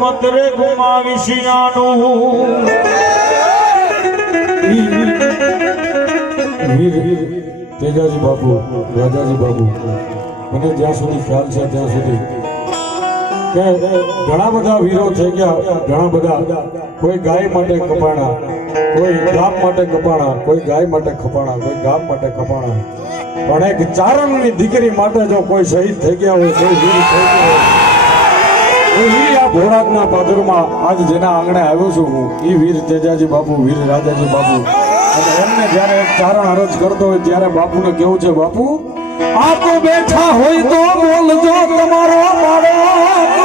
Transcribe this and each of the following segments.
મત રે ગુમાવી શિયાનું તેજાજી બાપુ, રાજાજી બાપુ, મને જ્યાં સુધી ખ્યાલ છે ત્યાં સુધી કે ઘણા બધા વીરો થઈ ગયા, ઘણા બધા, કોઈ ગાય માટે કપાણા, કોઈ ગામ માટે કપાણા, કોઈ ગાય માટે ખપાણા, કોઈ ગામ માટે ખપાણા, પણ એક ચારણની દીકરી માટે જો કોઈ શહીદ થઈ ગયા હોય, કોઈ વીર થઈ ગયો હોય, આ ભોળાજના પાદરમાં આજ જેના આંગણે આવ્યો છું હું, એ વીર તેજાજી બાપુ, વીર રાજાજી બાપુ, અને એમને જ્યારે એક ચારણ અરજ કરતો હોય ત્યારે બાપુને કેવું છે, બાપુ આ તો બેઠા હોય તો બોલજો તમારો મારો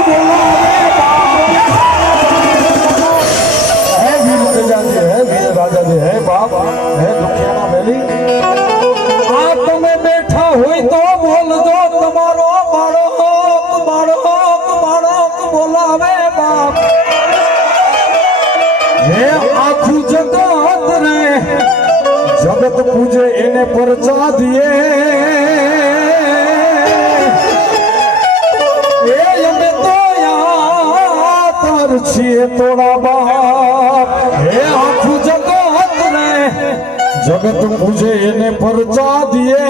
બોલાવે હે વીર તેજાજી, હે વીર રાજાજી, હે બાપ, હે દુખિયાના વેલી, આ તમે બેઠા હોય તો બોલજો તમારો મારો મારો મારો બોલાવે બાપ, હે આખું જગત રે જગત પૂજે એને પરચા દિએ, એ અમે તો યાર છીએ તોડા બાપ, હે આખું જગત રે જગત પૂજે એને પરચા દિએ,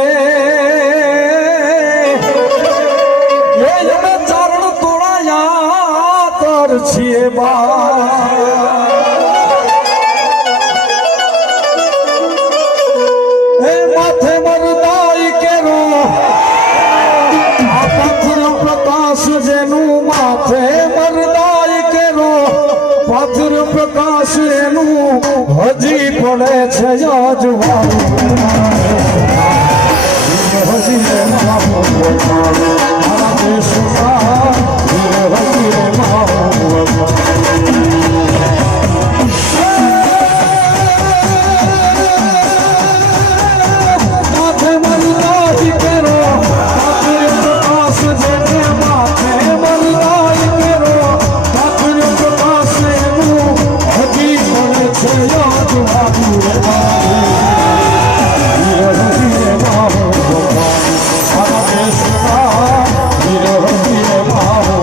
એ અમે ચારણ તોડા યાર છીએ બાપ, માથે મરદાઈ કેરો આ પાથર પ્રકાશ જેનું, માથે મરદાઈ કેરો પાથર પ્રકાશ એનું હજી પડે છે અજવાળું, હજી મારા દેશમાં હજી Hare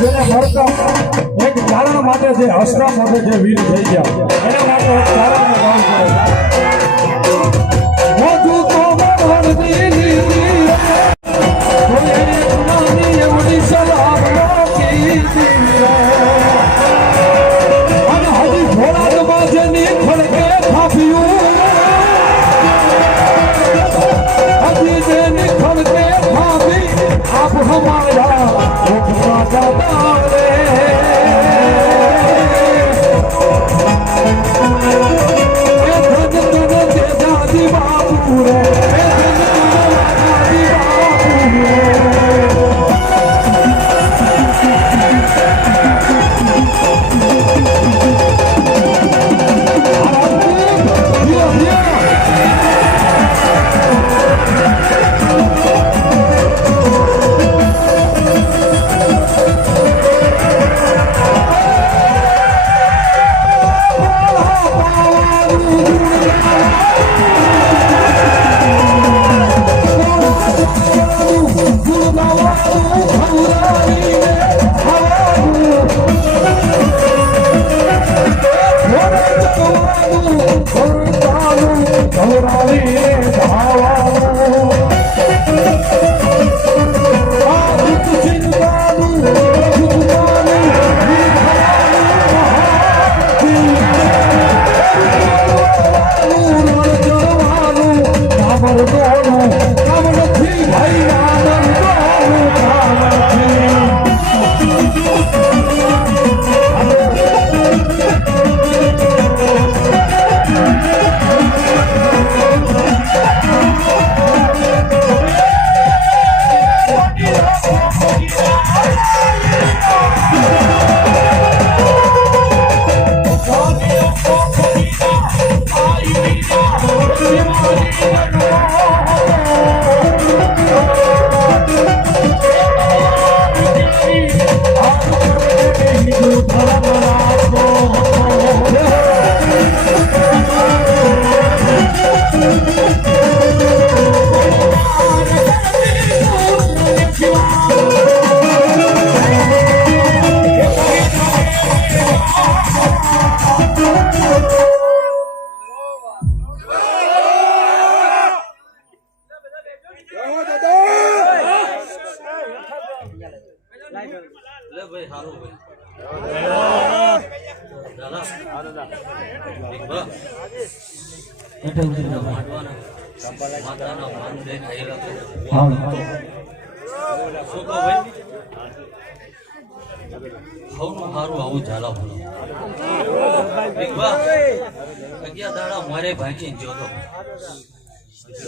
જેને મળતા એક કારણ માટે જે હસરા માટે જે વીર થઈ ગયા એના માટે એક કારણને ગાવું પડે મોજુ તો ભગવાનની લીધી કોઈ એની ગુનાની એવડી સલામ નો કીધી અને હજી ભોળાદમાં જેની ખડકે થાપ્યું હજી જેની ખડકે થાપી આપ હમારા મુખમાં દાદા રે એ ધન ધન તેજાજી બાપુ રે એ ધન ધન રાજાજી બાપુ રે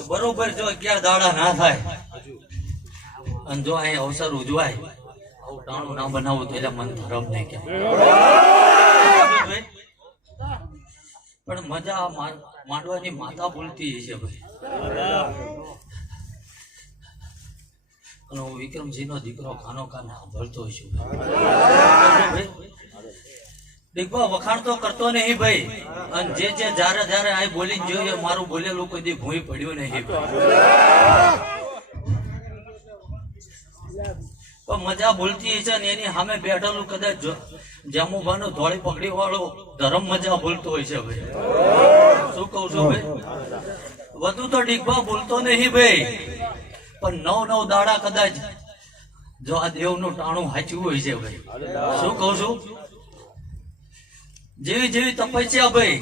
બરોબર જો 11 દાડા ના થાય અને જો અહીં અવસર ઉજવાય આવું ટાણું ના બનાવું તો એટલે મન ધરમ નહીં કે પણ મજા માંડવાની માતા બોલતી છે ભાઈ અને હું વિક્રમસિંહ નો દીકરો ખાનો ખાન સાંભળતો છું દીકવા વખાણ તો કરતો નહીં ભાઈ અને જે જ્યારે જ્યારે આ બોલી જોઈએ મારું બોલેલું કોઈ દી ભૂઈ પડ્યું નહીં પણ મજા બોલતી છે ને એની સામે બેઠેલું કદાચ જામુભાનો ધોળી પકડી વાળો ધરમ મજા બોલતો હોય છે ભાઈ શું કહું છું ભાઈ વધુ તો ડીગભા બોલતો નહીં ભાઈ પણ 9 દાડા કદાચ જો આ દેવનું ટાણું હાચવું હોય છે ભાઈ શું કહું છું જેવી જેવી તપસ્યા ભાઈ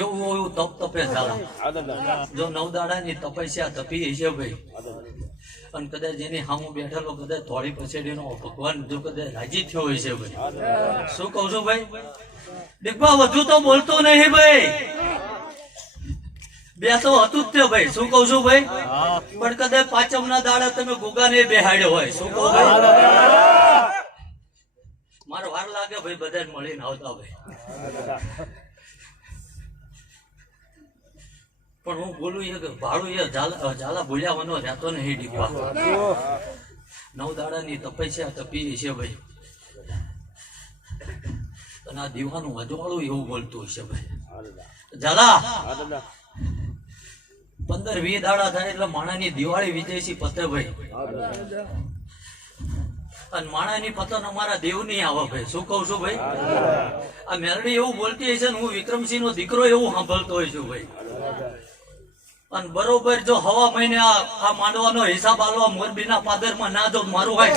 એવું એવું તપ તપે ઝાલા જો 9 દાડાની તપસ્યા તપી છે ભાઈ અને કદાચ એની સામું બેઠેલો કદાચ થોડી પછેડીનો ભગવાન જો કદાચ રાજી થયો હોય છે ભાઈ શું કહું છું ભાઈ દીકબા વધુ તો બોલતો નહીં ભાઈ બે તો હતું જ તે ભાઈ શું કહું છું ભાઈ પણ કદાચ પાંચમ ના દાડા તમે ગુગાને બેહાડ્યો હોય શું કહું ભાઈ મારો વાર લાગે ભાઈ બધા મળીને આવતા ભાઈ પણ હું બોલું કે ભાડું એ ઝાલા બોલ્યાવાનો રહેતો નહીં ડીકવા 9 દાડાની તપસ્યા તપી છે ભાઈ અને આ દીવાનું અજવાળું એવું બોલતું હશે ભાઈ ઝાલા 15-20 દાડા થાય એટલે માણાની દિવાળી વિજયસી પતે ભાઈ અને માણાની પતન અમારા દેવ નહીં આવે ભાઈ. શું કહું છું ભાઈ? આ મેલડી એવું બોલતી હશે ને હું વિક્રમસિંહ નો દીકરો એવું સાંભળતો હોય છું ભાઈ. અને બરોબર જો હવા મહિને આ માંડવાનો હિસાબ આલવા મોરબીના પાદરમાં ના જો મારું ભાઈ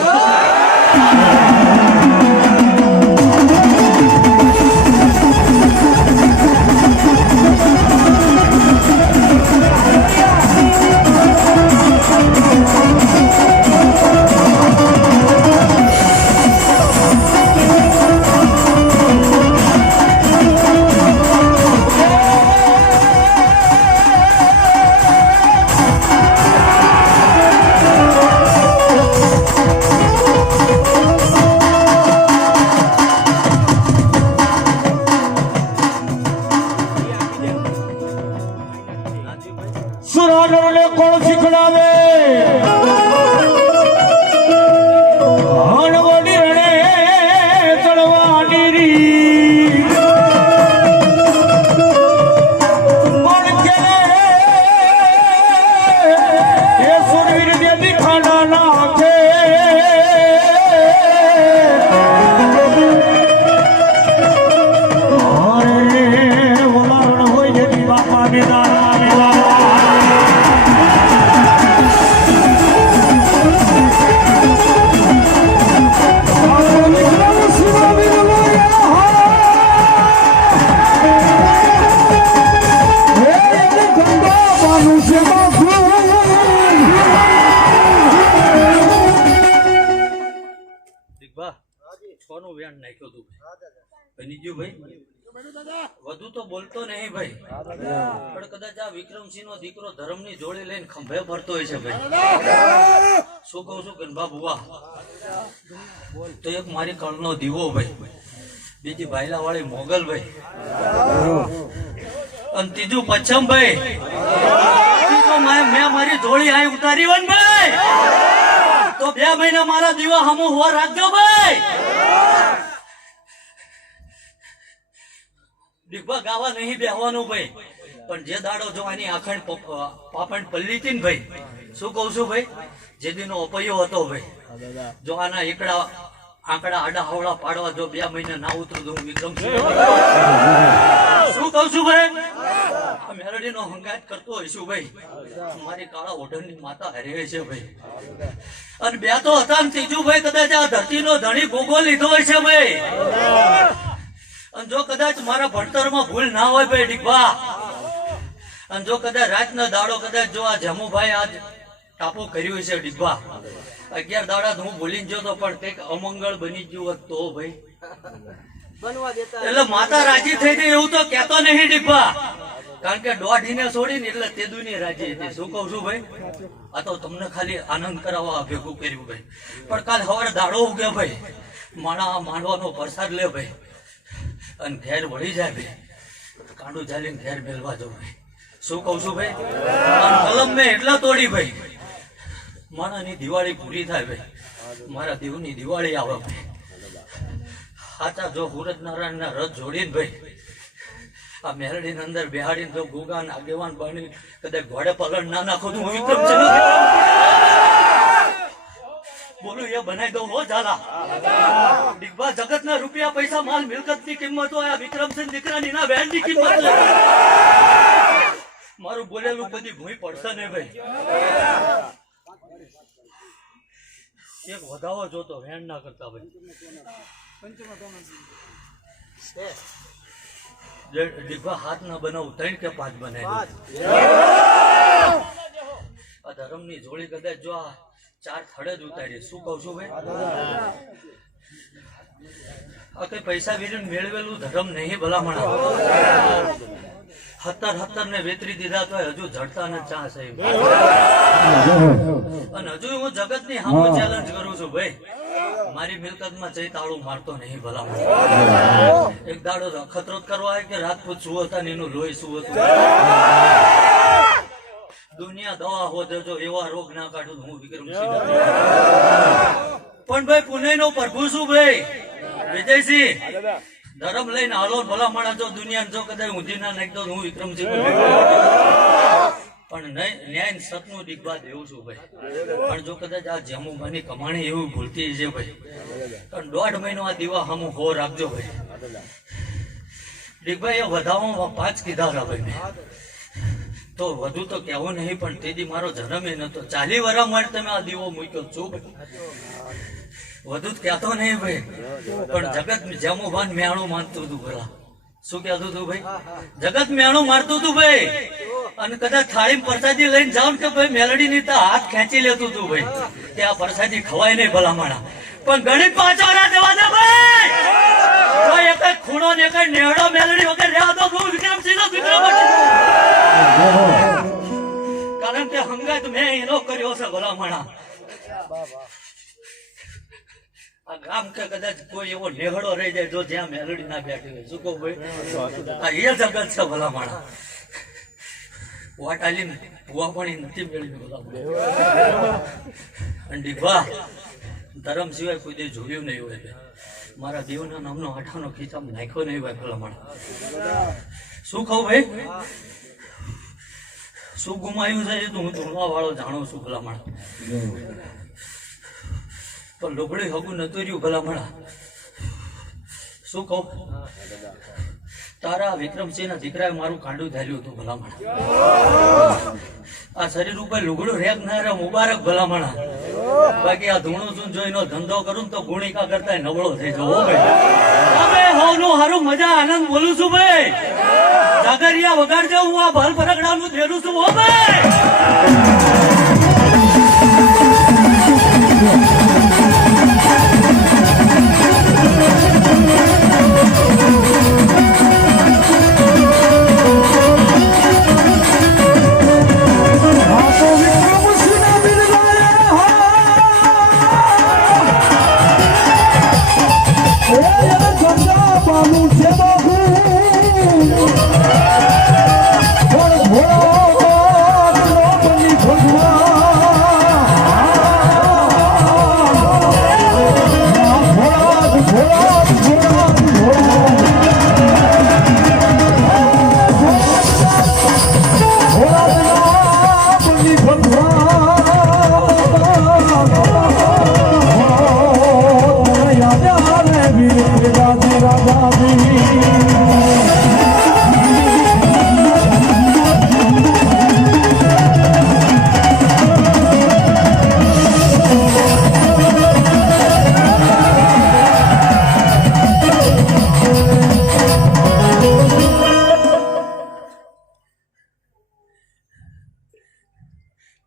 સુરાગરને કોણ શીખડાવે હણવડી રણે ચડવાની રી પણ કે એ સુરવીર દેવી ખાના નાખે અરે ઉલારણ હોય જેથી બાપા ને દાણા ને કોનું વ્યાન નાખ્યો તું બની ગયું ભાઈ? વધુ તો બોલતો નહીં ભાઈ, પણ કદાચ આ વિક્રમસિંહ નો દીકરો ધર્મ ની જોડી લઈને ખંભે ફરતો હોય છે ભાઈ. શું કહું છું ગણભા બુવા? તો એક મારી કળનો દીવો ભાઈ, બીજી ભાઈલા વાળી મોગલ ભાઈ, અને ત્રીજું પચ્છમ ભાઈ, ત્રીજું મેં મારી જોડી આઈ ઉતારી વન ભાઈ. તો 2 મહિના મારા દીવા હમુ હોવા રાખજો ભાઈ. દીકબા ગાવા નહીં બેહવાનું ભાઈ, પણ જે દાડો જો આની આખણ પાપણ પલ્લી હતી ને ભાઈ, શું કઉ છું ભાઈ, જે દીનો અપયો હતો ભાઈ, જો આના એકડા આંકડા આડા હવડા પાડવા જો 2 મહિના ના ઉતરું તો હું વિક્રમસિંહ શું કઉ છું ભાઈ? આ મેલડી નો હંગાત કરતો હોઈશું ભાઈ, મારી કાળા ઓઢણની માતા હરે છે ભાઈ. અને 2 તો હતા ને ત્રીજું ભાઈ કદાચ આ ધરતી નો ધણી ભોગો લીધો હોય છે ભાઈ. અને જો કદાચ મારા ભણતરમાં ભૂલ ના હોય ભાઈ ડીકભા, અને જો કદાચ રાતનો દાડો કદાચ જો આ જમુભાઈ આજ ટાપુ કર્યું છે ડીકભા, 11 દાડા હું ભૂલી ગયો તો પણ કંઈક અમંગળ બની ગયું હોત તો ભાઈ, એટલે માતા રાજી થઈ ગઈ એવું તો કેતો નહીં ડીકભા, કારણ કે દોઢીને છોડીને એટલે તે દુની રાજી હતી. શું કઉ છું ભાઈ? આ તો તમને ખાલી આનંદ કરાવવા ભેગું કર્યું ભાઈ, પણ કાલ સવારે દાડો ઉગ્યો ભાઈ, માણા માંડવાનો પ્રસાદ લે ભાઈ, અને ઘેર વળી જાય ભાઈ, કાંડું ચાલીને ઘેર મેળવા જવું ભાઈ. શું કઉ છું ભાઈ? કલમ મેં એટલા તોડી ભાઈ, માણાની દિવાળી પૂરી થાય ભાઈ, મારા દેવની દિવાળી આવે ભાઈ. સાચા જો સુરજ નારાયણ ના રથ જોડીને ભાઈ આ મેલડી ની અંદર બેહાડીને જો ગુગા આગેવાન બની કદાચ ઘોડે પલણ ના નાખો તો હું વિક્રમસિંહ બોલું એ બનાવી દઉં હો ઝાલા. ડીકભા જગત ના રૂપિયા પૈસા માલ મિલકત ની કિંમત હોય, આ વિક્રમસિંહ દીકરાની ના વેણ ની કિંમત મારું બોલેલું બધી ભૂઈ પડશે ને ભાઈ. એક વધાવો જોતો વેણ ના કરતા ભાઈ. ડીકભા હાથ ના બનાવું 3 કે 5 બનાવી. આ ધર્મ ની જોડી કદાચ જો આ 4 થડે જ ઉતારી. શું કઉ છું ભાઈ? આ કઈ પૈસા વિરુદ્ધ મેળવેલું ધર્મ નહીં ભલામણ. 17 ને વેતરી દીધા તો હજુ જડતા ને ચા સાહેબ. અને હજુ હું જગત ની સામે ચેલેન્જ કરું છું ભાઈ, મારી મિલકત માં જઈ તાળું મારતો નહીં ભલામણ. એક દાડો ખતરો કરવા આવે કે રાજપૂત શું હતા ને એનું લોહી શું હતું. દુનિયા દવા હો દેજો એવા રોગ ના કાઢું હું વિક્રમસિંહ. પણ ભાઈ પુણે નો પ્રભુ શું ભાઈ વિજયસિંહ, ધર્મ લઈને હાલો ભલા માણસ જો દુનિયા જો કદાચ ઊંધી ના નાખતો હું વિક્રમસિંહ. પણ ન્યાય ને સતનું દીકબા દેવું છું ભાઈ. પણ જો કદાચ આ જમુભાની કમાણી એવું ભૂલતી છે ભાઈ, પણ 1.5 મહિનો આ દીવા હમું હો રાખજો ભાઈ. દીકભાઈ એ વધાવામાં 5 કીધા હતા ભાઈ મેં, તો વધુ તો કહેવું નહીં, પણ તેથી મારો જન્મ એ નતો. 40 વર્ષ માટે તમે આ દીવો મૂક્યો છું ભાઈ, વધુ જ કહેતો નહીં ભાઈ. પણ જગત જમુભાન મેણું માનતું હતું ભલા. શું કહેતું હતું ભાઈ? જગત મેણું મારતું હતું ભાઈ. અને કદાચ થાળી પ્રસાદી લઈને જાવ કે ભાઈ મેલડી ની તો હાથ ખેંચી લેતું હતું ભાઈ, કે આ પ્રસાદી ખવાય નહીં ભલામણા. પણ ગણિત પાછો ના જવા દે ભાઈ. કોઈ એક જ ખૂણો ને એક જ નેવડો મેલડી વગર રહેવા દો. હું વિક્રમસિંહનો દીકરો બની. કારણ કે હંગાત મેં એનો કર્યો છે ભલામણા. આ ગામ કે કદાચ કોઈ એવો નેહડો રહી જાય જો જ્યાં મેલડી ના બેઠી હોય. શું કહું ભાઈ? આ એ જગત છે ભલામણા. વાટાલી ભૂવા પણ નથી મેળવી ભલામણા. અને દીકવા ધર્મ સિવાય કોઈ દે જોયું નહીં હોય. મારા દેવના નામનો આઠાનો ખીચામાં નાખ્યો નહીં હોય ભલામણા. શું કહું ભાઈ? શું ગુમાયું છે એ તો હું ધૂણવા વાળો જાણું છું ભલામણા. પણ લોબડી હગું નતું રહ્યું ભલામણા. શું કહું? તારા વિક્રમસિંહના દીકરાએ મારું કાંડું ધાર્યું હતું ભલામણા. આ શરીર ઉપર લુગડું રેક ના રે મુબારક ભલામણા. બાકી આ ધૂણું છું જોઈનો ધંધો કરું તો ગુણિકા કરતા નબળો થઈ જવો ભાઈ. હોનું હારું મજા આનંદ બોલું છું ભાઈ. જાગરિયા વગાડજો, હું આ ભલ ફરકડાનું દેરું છું હો ભાઈ.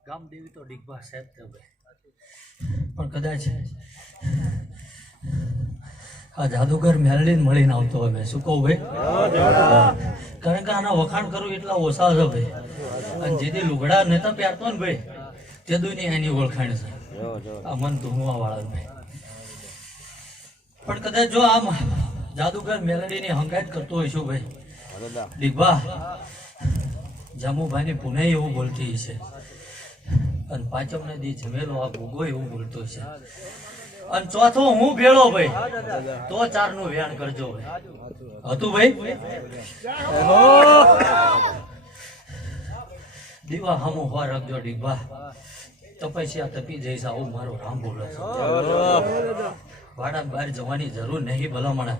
ગામદેવી તો ડીગબા સાહેબ તો ભાઈ, પણ કદાચ આ જાદુગર મેલડીને મળીને આવતો હોય ભાઈ. શું કહું ભાઈ? કારણ કે આના વખાણ કરું એટલા ઓછા છે ભાઈ. અને જેથી લુગડા નતા પહેરતો ને ભાઈ, તે દુની એની ઓળખાણ છે આ મન ધૂમવા વાળા ભાઈ. પણ કદાચ જો આમ જાદુગર મેલડીની હંગાત કરતો હોય શું ભાઈ, ડીગબા જામુભાઈની પુણે એવું બોલતી છે, અને પાંચમને દી જમેલો આ ભૂગો એવું બોલતો છે, અને ચોથો હું ભેળો ભાઈ તો 4 નું વ્યાણ કરજો ભાઈ. હતું ભાઈ? દીવા હામો હોવા રાખજો ડીગબા. તપસ્યા તપી જઈશ આવું મારો રામ બોલે છે. વાડા બહાર જવાની જરૂર નહીં ભલામણા.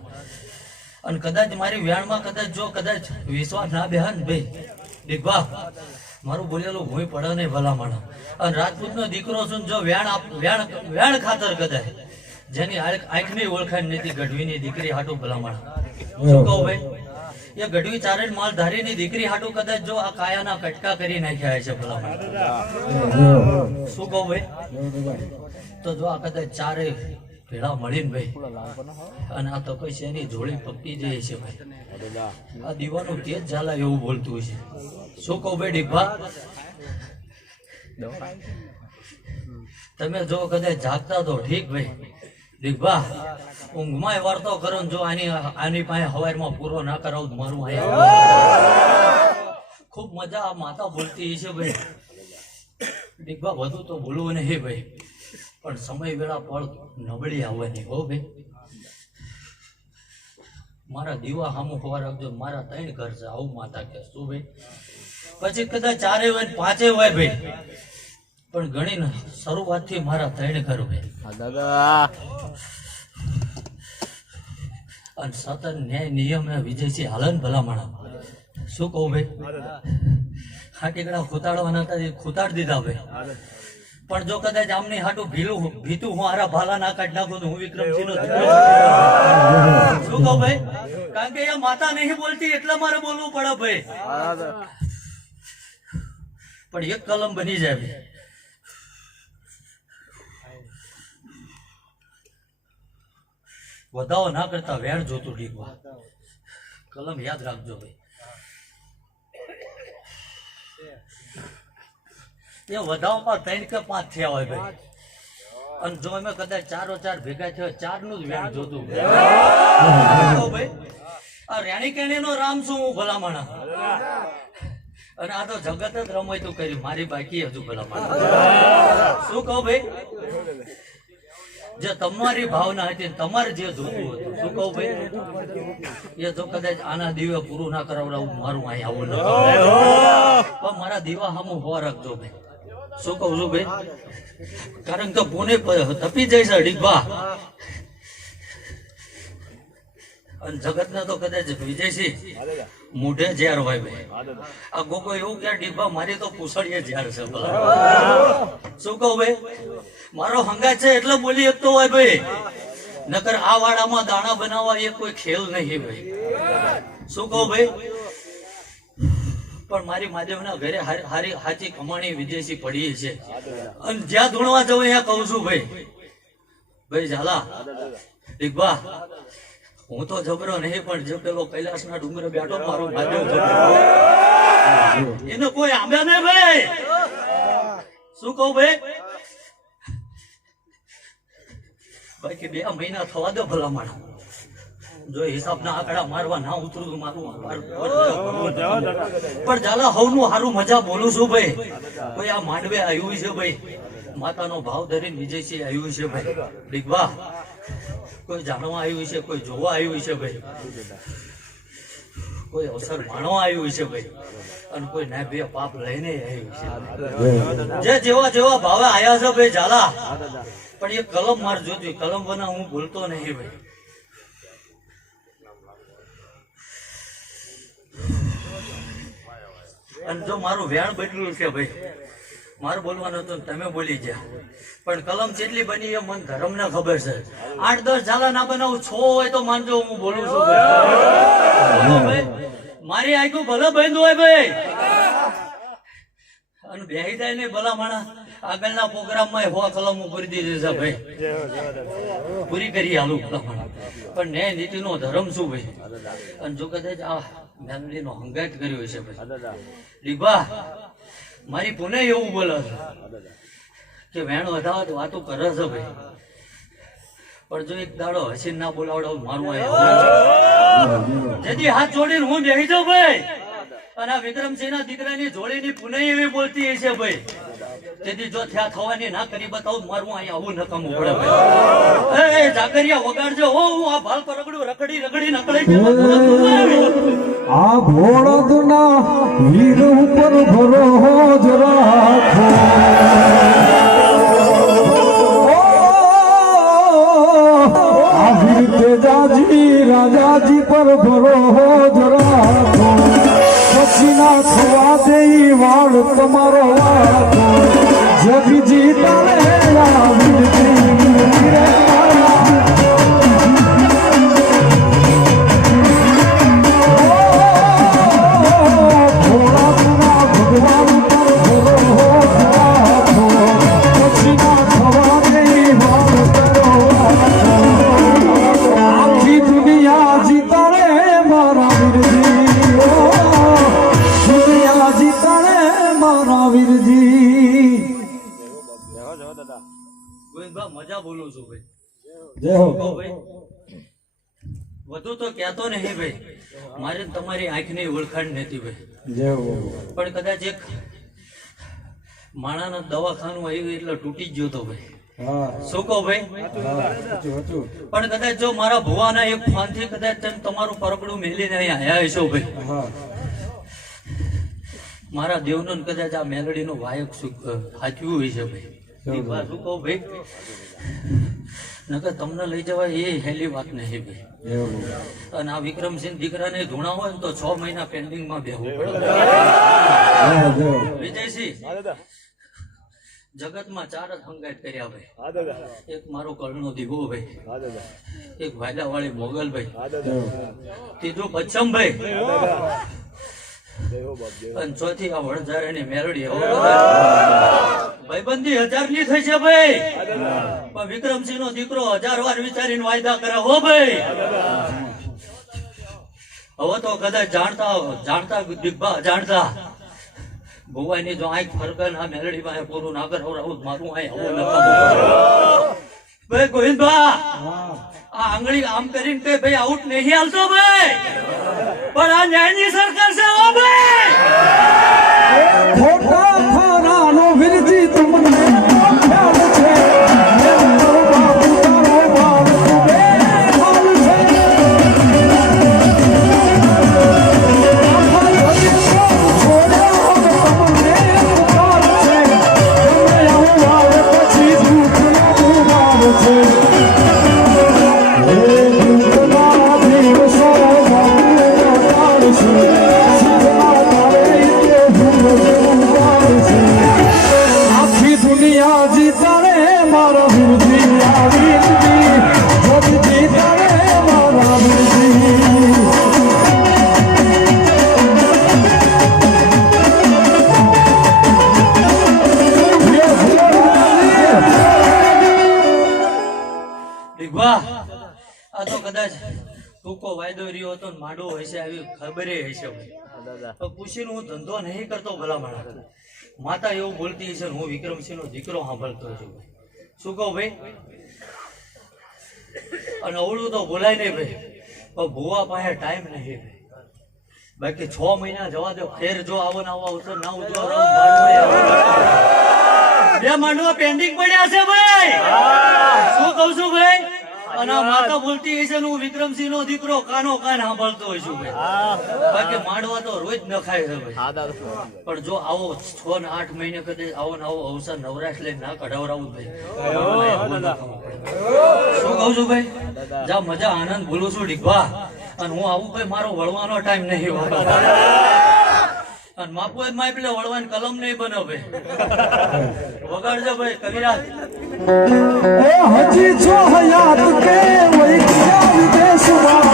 અને કદાચ મારી વ્યાણમાં કદાચ જો કદાચ વિશ્વાસ ના બેહન ભાઈ ડીગબા, મારું બોલેલું ભૂઈ પડે નહીં ભલામણા. અને રાજપૂતનો દીકરો છું, જો વ્યાણ ખાતર કદાચ જેની આંખની ઓળખાણ નથી ગઢવીની દીકરી હાટું ભલામણા. શું કહું ભાઈ? એ ગઢવી ચારણ માલધારીની દીકરી હાટું કદાચ જો આ કાયાના કટકા કરી નાખ્યા છે ભલામણા. શું કહું ભાઈ? તો જો આ કદાચ ચારે ભેળા મળીને ભાઈ, અને આ તો કઈ એની જોડી પકડી જાય છે ભાઈ, આ દીવાનું તેજ ઝાલા એવું બોલતું છે. શું કહું ભાઈ ડીગબા? તમે જો કદાચ જાગતા તો ઠીક ભાઈ ડીગબા, ઊંઘમાં વાર્તો કરો જો આની પાસે હવારમાં પૂરો ના કરાવ મારું ખૂબ મજા આ માતા બોલતી છે ભાઈ ડીગબા. વધુ તો ભૂલવું નહીં ભાઈ, પણ સમય વેળા પળ નબળી આવવાની હો ભાઈ. મારા દીવા હામું ખવા રાખજો, મારા 3 ઘર છે આવું માતા કે શું ભાઈ. પછી કદાચ 4 હોય ને 5 હોય ભાઈ, પણ ગણીને શરૂઆતથી મારા 3 ઘર ભાઈ. અને સતત ન્યાય નિયમે વિજયસિંહ હાલન ભલામણ. શું કહું ભાઈ, આ ટીકડા ખૂતાડવાના હતા એ ખૂતાડ દીધા ભાઈ. પણ જો કદાચ આમની હાટું ભીતું હું હારા ભાલા ના કાઢ નાખું તો હું વિક્રમસિંહ નો દીકરો. શું કહું ભાઈ, કારણ કે એ માતા નહીં બોલતી એટલે મારે બોલવું પડે ભાઈ. પણ એક કલમ બની જાય ભાઈ. વધાવો ના કરતા વેણ જોતું ડીકવા. કલમ યાદ રાખજો ભાઈ. એ વધાવમાં 3 કે 5 થયા હોય ભાઈ, અને જો અમે કદાચ 4 ભેગા થયા 4 નું જ વેણ જોતું ભાઈ. આ રેણી કેણી નો રામ શું હું ભલામણા, અને આ તો જગત જ રમાયતું કર્યું, મારી બાકી હજુ ભલામણા. શું કહું ભાઈ, જે તમારી ભાવના હતી તમારે જે જોતું હતું. શું કહું ભાઈ, એ જો કદાચ આના દીવે પૂરું ના કરાવડાવું મારું અહીં આવું ન પણ મારા દીવા સામું હોવા રાખજો ભાઈ. શું કહું છું ભાઈ, કારણ કે પુણે તપી જાય છે ડીબા, અને જગત ના તો કદાચ વિજયસિંહ મોઢે ઝેર હોય ભાઈ. આ ગોગો એવું કે ડીબા મારી તો પૂછડીએ ઝેર છે. શું કહું ભાઈ, મારો હંગાત છે એટલે બોલી શકતો હોય ભાઈ, નકર આ વાડામાં દાણા બનાવવા એ કોઈ ખેલ નહીં ભાઈ. શું કહું ભાઈ, પણ મારી મહાદેવના ઘરે હારી હાચી કમાણી વિદેશી પડી છે, અને જ્યાં ધૂણવા જવું ત્યાં કહું છું ભાઈ. ભાઈ ઝાલા ડીબા, હું તો જબરો નહીં, પણ જે પેલો કૈલાસના ડુંગરે બેઠો મારો મહાદેવ એને કોઈ આંબે નહીં ભાઈ. શું કહું ભાઈ, બાકી 2 મહિના થવા દો ભલામણ. જો હિસાબના આંકડા મારવા ના ઉતરું તો મારું પણ ઝાલા હવનું હારું મજા બોલું છું ભાઈ. કોઈ આ માંડવે આવ્યું છે ભાઈ, માતાનો ભાવ ધરીને વિજયસિંહ આવ્યું છે ભાઈ. ડીગવા કોઈ જાણવા આવ્યું છે, કોઈ જોવા આવ્યું છે ભાઈ, કોઈ અવસર માણવા આવ્યું છે ભાઈ, અને કોઈ ના બે પાપ લઈને આવ્યું છે. જે જેવા ભાવે આયા છે ભાઈ ઝાલા, પણ એ કલમ માર જોતી, કલમ બના હું ભૂલતો નહીં ભાઈ. અને જો મારું વેણ બદલ્યું છે ભાઈ, મારું બોલવાનું હતું તમે બોલી ગયા, પણ કલમ કેટલી બની એ મને ધર્મ ને ખબર છે. 8-10 ઝાલા ના બનાવું 6 હોય તો માનજો હું બોલું છું ભાઈ. મારી આખું ભલે બંધ હોય ભાઈ, અને બેહી જાય ને ભલામણા આગળના પ્રોગ્રામમાં 100 કલમો કરી દીધી છે ભાઈ, પૂરી કરી હાલું ભલામણા. પણ ન્યાય નીતિનો ધર્મ શું ભાઈ, અને જો કદાચ આ મેમરીનો હંગાટ કર્યો છે ભાઈ. ડીબા મારી પુણે એવું બોલે છે કે વેણ વધાવત વાતો કરે છે ભાઈ, પણ જો એક દાડો હસીન ના બોલાવડાવ મારું જેથી હાથ જોડીને હું બેહી જાઉં ભાઈ, અને આ વિક્રમસિંહ ના દીકરાની જોડીની પુણે એવી બોલતી હશે ભાઈ, તેથી જો થયા થવાની ના કરી બતાવું મારું અહીંયા આવું નકામું પડે ભાઈ. એ જાગરિયા વગાડજો હો, હું આ ભાલ પર રગડી નકળી આ ભોળદના વીર ઉપર ભરોસ રાખો, આ વીર તેજાજી રાજાજી પર ભરોસ રાખો, પછી ના થવા દઈ વાળ તમારો વાળો, જગજી તારે આ વીર મજા બોલું છું ભાઈ. જય હો ભાઈ વધુ તો કહેતો નહીં ભાઈ, મારે તમારી આંખની ઓળખાણ નથી ભાઈ, જય હો. પણ કદાચ એક માણાના દવાખાનું આવ્યું એટલે તૂટી ગયો તો ભાઈ. હા શું કહો ભાઈ, હતું. પણ કદાચ જો મારા ભુવાના એક ફોનથી કદાચ તમે તમારું પરકડું મેલીને અહીં આવ્યા હશો ભાઈ, હા મારા દેવનો ને કદાચ આ મેલડીનો વાયક સાચવ્યું હોય છે ભાઈ દીકવા શું કહું ભાઈ નકર તમને લઈ જવાય એ હેલી વાત નહીં ભાઈ એવું અને આ વિક્રમસિંહ દીકરાને ધૂણા હોય ને તો 6 મહિના પેન્ડિંગમાં બેહવું પડે હા, જો. વિજયસિંહ જગતમાં 4 જ હંગાત કર્યા ભાઈ એક મારો કર્ણનો દીવો ભાઈ એક વાયદાવાળી મોગલ ભાઈ જો. ત્રીજું બચ્ચમ ભાઈ અને ચોથી આ વડઝારાની મેલડી ભાઈબંધી 1000 ની થઈ છે ભાઈ પણ વિક્રમસિંહ નો દીકરો 1000 વાર વિચારીને વાયદા કરે હો ભાઈ હવે તો કદાચ જાણતા દીપા જાણતા ભુવાની જો આંખ ફરકે આ મેલડી પાસે પૂરું ના કરાવું મારું આય આવું ભાઈ ગોવિંદભા હા. આ આંગળી આમ કરીને કે ભાઈ આઉટ નહીં હાલતો ભાઈ પણ આ ન્યાયની સરકાર છે હો ભાઈ ખોટા ખાનાનો વિરજી તમને ખ્યાલ છે. એમ તો બાપુ તારો બાપ બેહાલ છે. આખા જગતનો છોડ્યા હવે તમને પુકાર છે. તમે આવું આવે પછી દુઃખનો ઉભાર છે. એ દુઃખના દિવસો બાપુ કાઢશે. સુખના તારે ઈતે ઉભાર છે. આખી દુનિયા જીતાડે મારા વિરજી આવી જગ જીતાડે મારા વિરજી. દીકવા આ તો કદાચ ટૂંકો વાયદો રહ્યો હતો ને માંડવો હશે આવી ખબર હશે ભાઈ તો પૂછીને હું ધંધો નહીં કરતો ભલામણ માતા એવું બોલતી હશે ને હું વિક્રમસિંહ નો દીકરો સાંભળતો છું શું કહું ભાઈ અને અવળું તો બોલાય નહીં ભાઈ પણ ભુવા પાસે ટાઈમ નહીં ભાઈ બાકી 6 મહિના જવા દો ફેર જો આવો ને આવો અવસર ના ઉજવો બે માંડવા પેન્ડિંગ પડ્યા છે ભાઈ શું કહું છું ભાઈ અને આ માતા બોલતી હશે ને હું વિક્રમસિંહ નો દીકરો કાનો કાન સાંભળતો હોય છું ભાઈ બાકી માંડવા તો રોજ ન ખાય છે ભાઈ પણ જો આવો 6 ને 8 મહિને કદાચ આવો ને આવો અવસર નવરાશ લઈને ના કઢાવરાવું ભાઈ શું કહું છું ભાઈ જા મજા આનંદ ભૂલું છું ડીકવા અને હું આવું ભાઈ મારો વળવાનો ટાઈમ નહીં હોતો અને માપો જ માપ લે વળવાની કલમ નહીં બને ભાઈ વગાડજો ભાઈ કવિરાજ એ હજી જો હયાત કે વહી ગયા વિદેશમાં.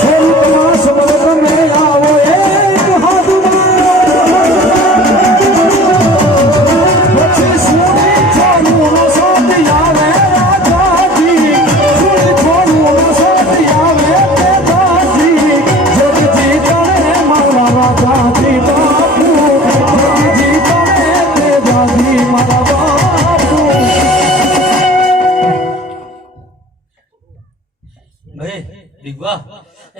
ખેલના શબ્દ તમે આવો એક હાથમાં. પછી સુની છોડુનો સાથ આવે રાજાજી. સુની છોડુનો સાથ આવે તેજાજી. જગ જીતાડે મારા રાજાજી બાપુ. જગ જીતાડે તેજાજી મારા બાપુ. ભાઈ દીકવા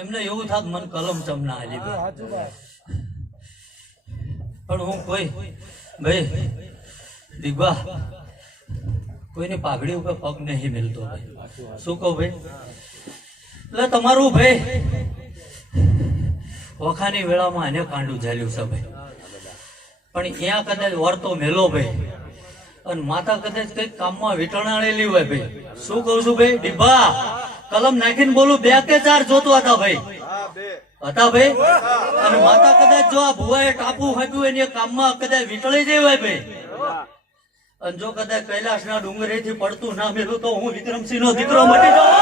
એમને એવું થાત મન કલમ ચમના આલી પણ હું કોઈ ભાઈ દીકવા કોઈની પાઘડી ઉપર પગ નહીં મિલતો ભાઈ શું કહું ભાઈ એટલે તમારું ભાઈ વખાની વેળામાં એને કાંડું ઝાલ્યું છે ભાઈ પણ ત્યાં કદાચ વર્તો મેલો ભાઈ અને માતા કદાચ કઈક કામમાં વીટણાળેલી હોય ભાઈ શું કહું છું ભાઈ ડીબા કલમ નાખીને બોલું 2 કે 4 જોતો હતા ભાઈ હતા ભાઈ અને માતા કદાચ જો આ ભુવાએ ટાપુ હાપ્યું એને કામમાં કદાચ વીટળી જાય હોય ભાઈ અને જો કદાચ કૈલાસના ડુંગરેથી પડતું ના મેલું તો હું વિક્રમસિંહ નો દીકરો મટી જાઉં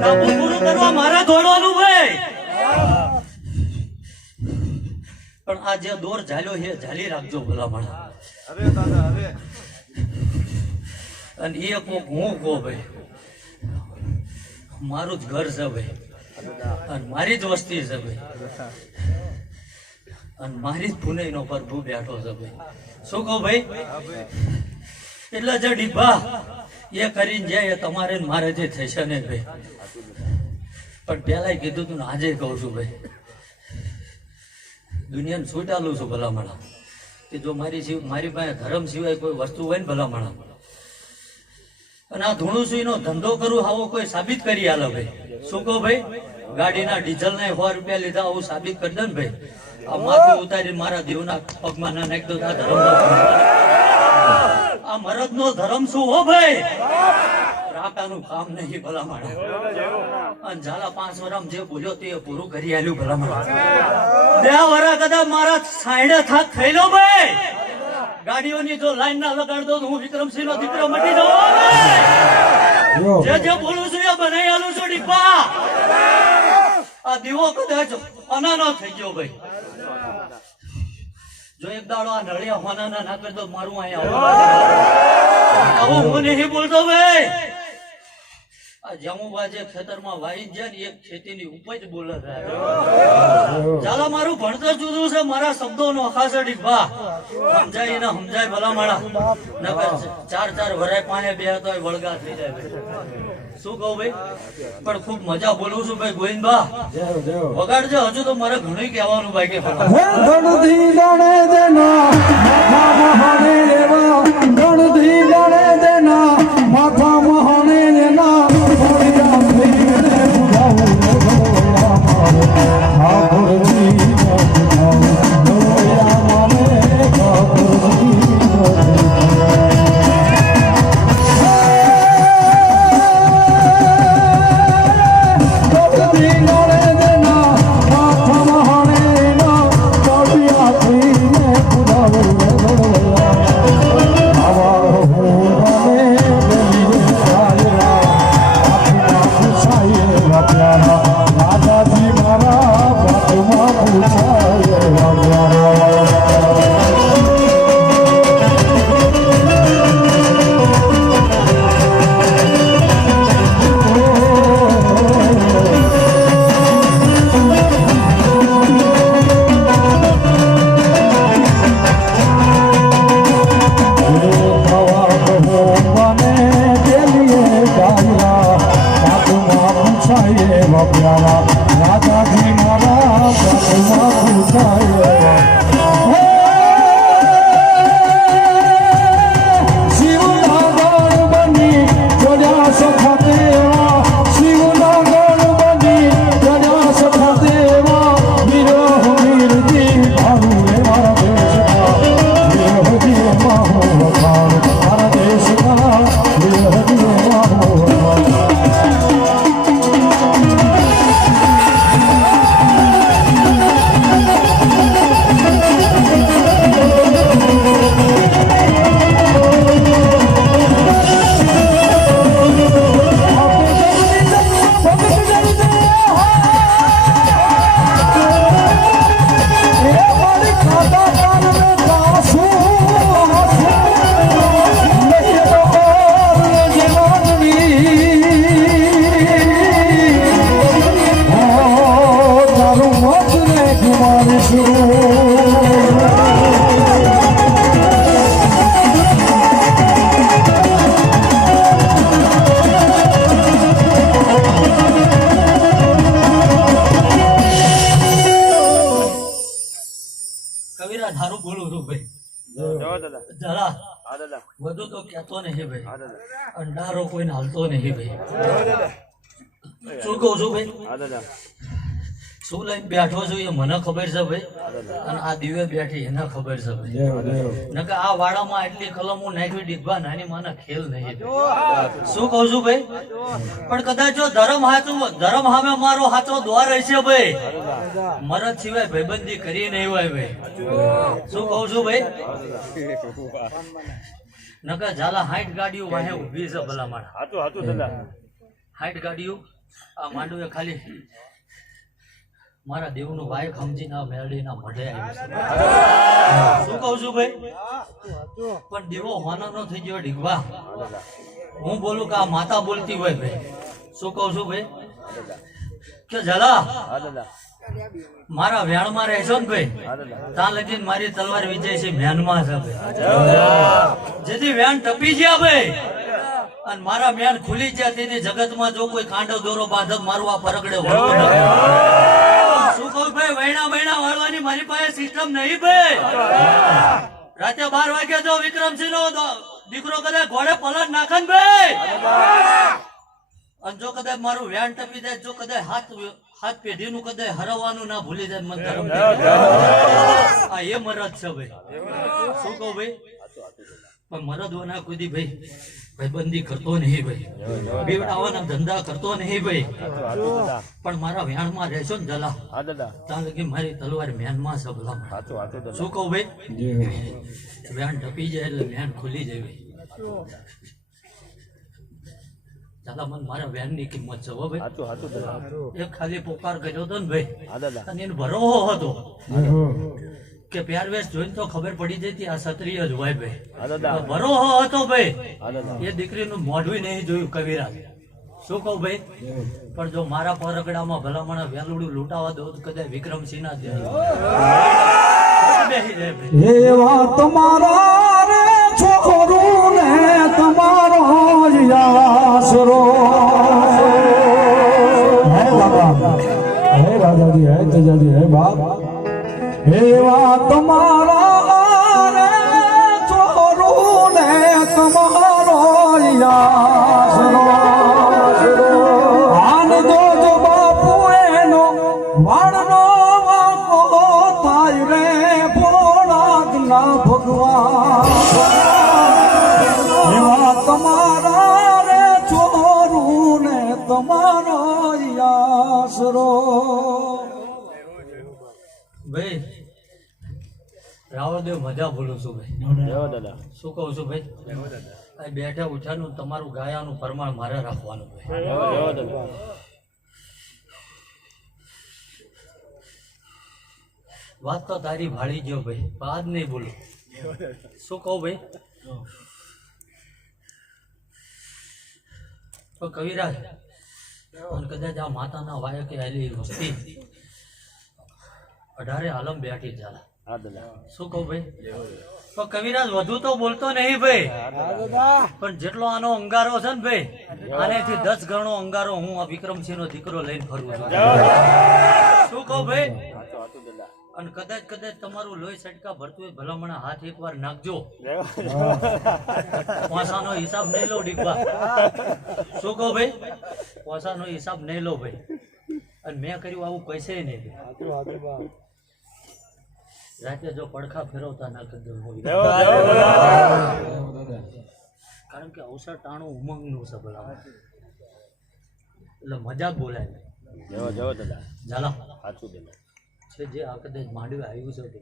ટાપુ પૂરું કરવા મારા દોડવાનું ભાઈ પણ આ જે દોર ઝાલ્યો છે ઝાલી રાખજો ભલામણ અને એ કોક હું કહો ભાઈ મારું જ ઘર છે ભાઈ અને મારી જ વસ્તી છે ભાઈ અને મારી જ પુનઈનો પ્રભુ બેઠો છે ભાઈ શું કહું ભાઈ એટલે જે ડીભા એ કરીને જાય એ તમારે ને મારે જે થશે ને ભાઈ પણ પેલા કીધું તું ને આજે કહું છું ભાઈ દુનિયાને છૂટાલું છું ભલામણા કે જો મારી પાસે ધર્મ સિવાય કોઈ વસ્તુ હોય ને ભલામણા અને આ ધૂણુસુઈનો ધંધો કરું આવો કોઈ સાબિત કરી આલો ભાઈ શું કહો ભાઈ ગાડીના ડીઝલ ના 100 રૂપિયા લીધા આવું સાબિત કરી દે ને ભાઈ આ માથું ઉતારી મારા દેવના પગમાં ના નાખી દો આ ધર્મ આ મરદ નો ધર્મ શું હો ભાઈ રાકાનું કામ નહીં ભલા માણા અને ઝાલા 5 વરામ જે બોલ્યો તે પૂરું કરી આલ્યું ભલા માણા 2 વરા કદાચ મારા સાઈડે થાક થઈ લો ભાઈ ગાડીઓની જો લાઈન ના લગાડ દો તો હું વિક્રમસિંહ નો દીકરો મટી જાઉં જે બોલું છું એ બનાવી આલું છું ડીપા આ દીવો કદાચ અનાનો થઈ ગયો ભાઈ જો એક દાડો આ નળિયા હોના ના કરે તો મારું અહીંયા આવું હું નહીં બોલતો ભાઈ આ જમુબા જે ખેતરમાં વાઈ જાય ને એક ખેતીની ઉપજ બોલે ચાલો મારું ભણતર જુદું છે મારા શબ્દો નો ખાસો ડીપા સમજાય ને સમજાય ભલા માળા નકર 4 વરાય પાણે બે તો વળગા થઈ જાય શું કહું ભાઈ પણ ખૂબ મજા બોલું છું ભાઈ ગોવિંદબા વગાડજો હજુ તો મારે ઘણું કહેવાનું બાકી ગણધી ગણે દેના માથા મહાને દેવા ગણધી ગણે દેના માથા મહાને દેના મોરિયા ફેરે બુધાવું ઠાકોરજી મોરિયા માને ઠાકોરજી કવિરા ધારું બોલું છું ભાઈ જરા વધુ તો કહેતો નહીં ભાઈ અંધારો કોઈને હાલતો નહીં ભાઈ શું કહું છું ભાઈ શું લઈને બેઠો છું એ મને ખબર છે ભાઈ અને આ દિવ્ય બેઠી એને ખબર છે ભાઈ નકર આ વાડામાં એટલી કલમો નાખી ડીબા નાની માના ખેલ નહીં શું કહું છું ભાઈ પણ કદાચ જો ધર્મ સામે મારો સાચો દ્વાર હશે ભાઈ મરદ સિવાય ભાઈબંધી કરી નહીં હોય ભાઈ શું કહું છું ભાઈ નકર ઝાલા 60 ગાડીઓ વાહે ઊભી છે ભલા માણા 60 ગાડીઓ આ માંડવે ખાલી મારા દેવનું વાય સમજીને આ મેરડીના મોઢે આવ્યું છે શું કહું છું ભાઈ પણ દેવો હોનો નો થઈ ગયો ઢીકવા હું બોલું કે આ માતા બોલતી હોય ભાઈ શું કહું છું ભાઈ કે ઝાલા મારા વ્યાણમાં રહેશો ને ભાઈ ત્યાં લગીને મારી તલવાર વિજય છે મ્યાનમાં છે ભાઈ જેથી વ્યાણ ટપી ગયા ભાઈ અને મારા મ્યાન ખુલી ગયા તેથી જગતમાં જો કોઈ કાંડો દોરો બાંધક મારું આ ફરકડે વળવો નથી શું કહું ભાઈ વૈણા વાળવાની મારી પાસે સિસ્ટમ નહીં ભાઈ રાતે 12 વાગે જો વિક્રમસિંહ નો દીકરો કદાચ ઘોડે પલટ નાખે ને ભાઈ અને જો કદાચ મારું વ્યાન ટપી જાય જો કદાચ હાથ પેઢીનું કદાચ હરવાનું ના ભૂલી જાય મન ધર્મ આ એ મરદ છે ભાઈ શું કહું ભાઈ પણ મરદોના કુદી ભાઈ ભાઈબંધી કરતો નહીં ભાઈ બેવડાવાના ધંધા કરતો નહીં ભાઈ પણ મારા વ્યાણમાં રહેશો ને જલા ત્યાં લગી મારી તલવાર વ્યાનમાં છે ભલા શું કહું ભાઈ વ્યાણ ઢપી જાય એટલે વ્યાણ ખુલી જાય ભાઈ ચાલા મને મારા વ્યાન ની કિંમત છે હો ભાઈ એક ખાલી પોકાર કર્યો હતો ને ભાઈ અને એનો ભરોહો હતો કે પહેરવેશ જોઈને તો ખબર પડી જતી આ ક્ષત્રિય જ હોય ભાઈ ભરોહો હતો ભાઈ એ દીકરીનું મોઢું નહીં જોયું કવિરાજ શું કહું ભાઈ પણ જો મારા પરગડામાં ભલામણ વેલુડું લૂંટાવા દો તો કદાચ વિક્રમસિંહ ના દે બેસી જાય ભાઈ એવા તમારા રે છોકરું ને તમારો જ આશરો હે બાબા હે રાજાજી હે તેજાજી હે બાપ એવા તમારા રે છોકરું ને તમારો જ આશરો આન દો જો બાપુ એનો વાળનો વાકો થાય રે ભોળાત ના ભગવાન એવા તમારા રે છોરું ને તમારો આશરો ભાઈ રાવળદેવ મજા બોલું છું ભાઈ શું કહું છું ભાઈ આ બેઠા ઉઠાનું તમારું ગાયાનું પ્રમાણ મારે રાખવાનું ભાઈ વાત તો તારી ભાળી ગયો ભાઈ બાદ નહીં બોલું શું કહું ભાઈ તો કવિરાજ અને કદાચ આ માતાના વાયકે આવેલી વસ્તી 18 આલમ બેઠી ચાલે શું કહું ભાઈ તો કવિરાજ વધુ તો બોલતો નહીં ભાઈ પણ જેટલો આનો અંગારો છે ને ભાઈ આનેથી 10 ગણો અંગારો હું આ વિક્રમસિંહ નો દીકરો લઈને ફરું છું શું કહું ભાઈ અને કદાચ તમારું લોહી સટકા ભરતું હોય ભલામણા હાથ એકવાર નાખજો પોસાનો હિસાબ નહીં લો ડીકવા શું કહું ભાઈ પોસાનો હિસાબ નહીં લો ભાઈ અને મેં કર્યું આવું પૈસે નહીં રાતે જો પડખા ફેરવતા ના કરી દઉં કારણ કે અવસર ટાણું ઉમંગ નું છે ભલા એટલે મજાક બોલાય ઝાલા છે જે આ કદાચ માંડવે આવ્યું છે તે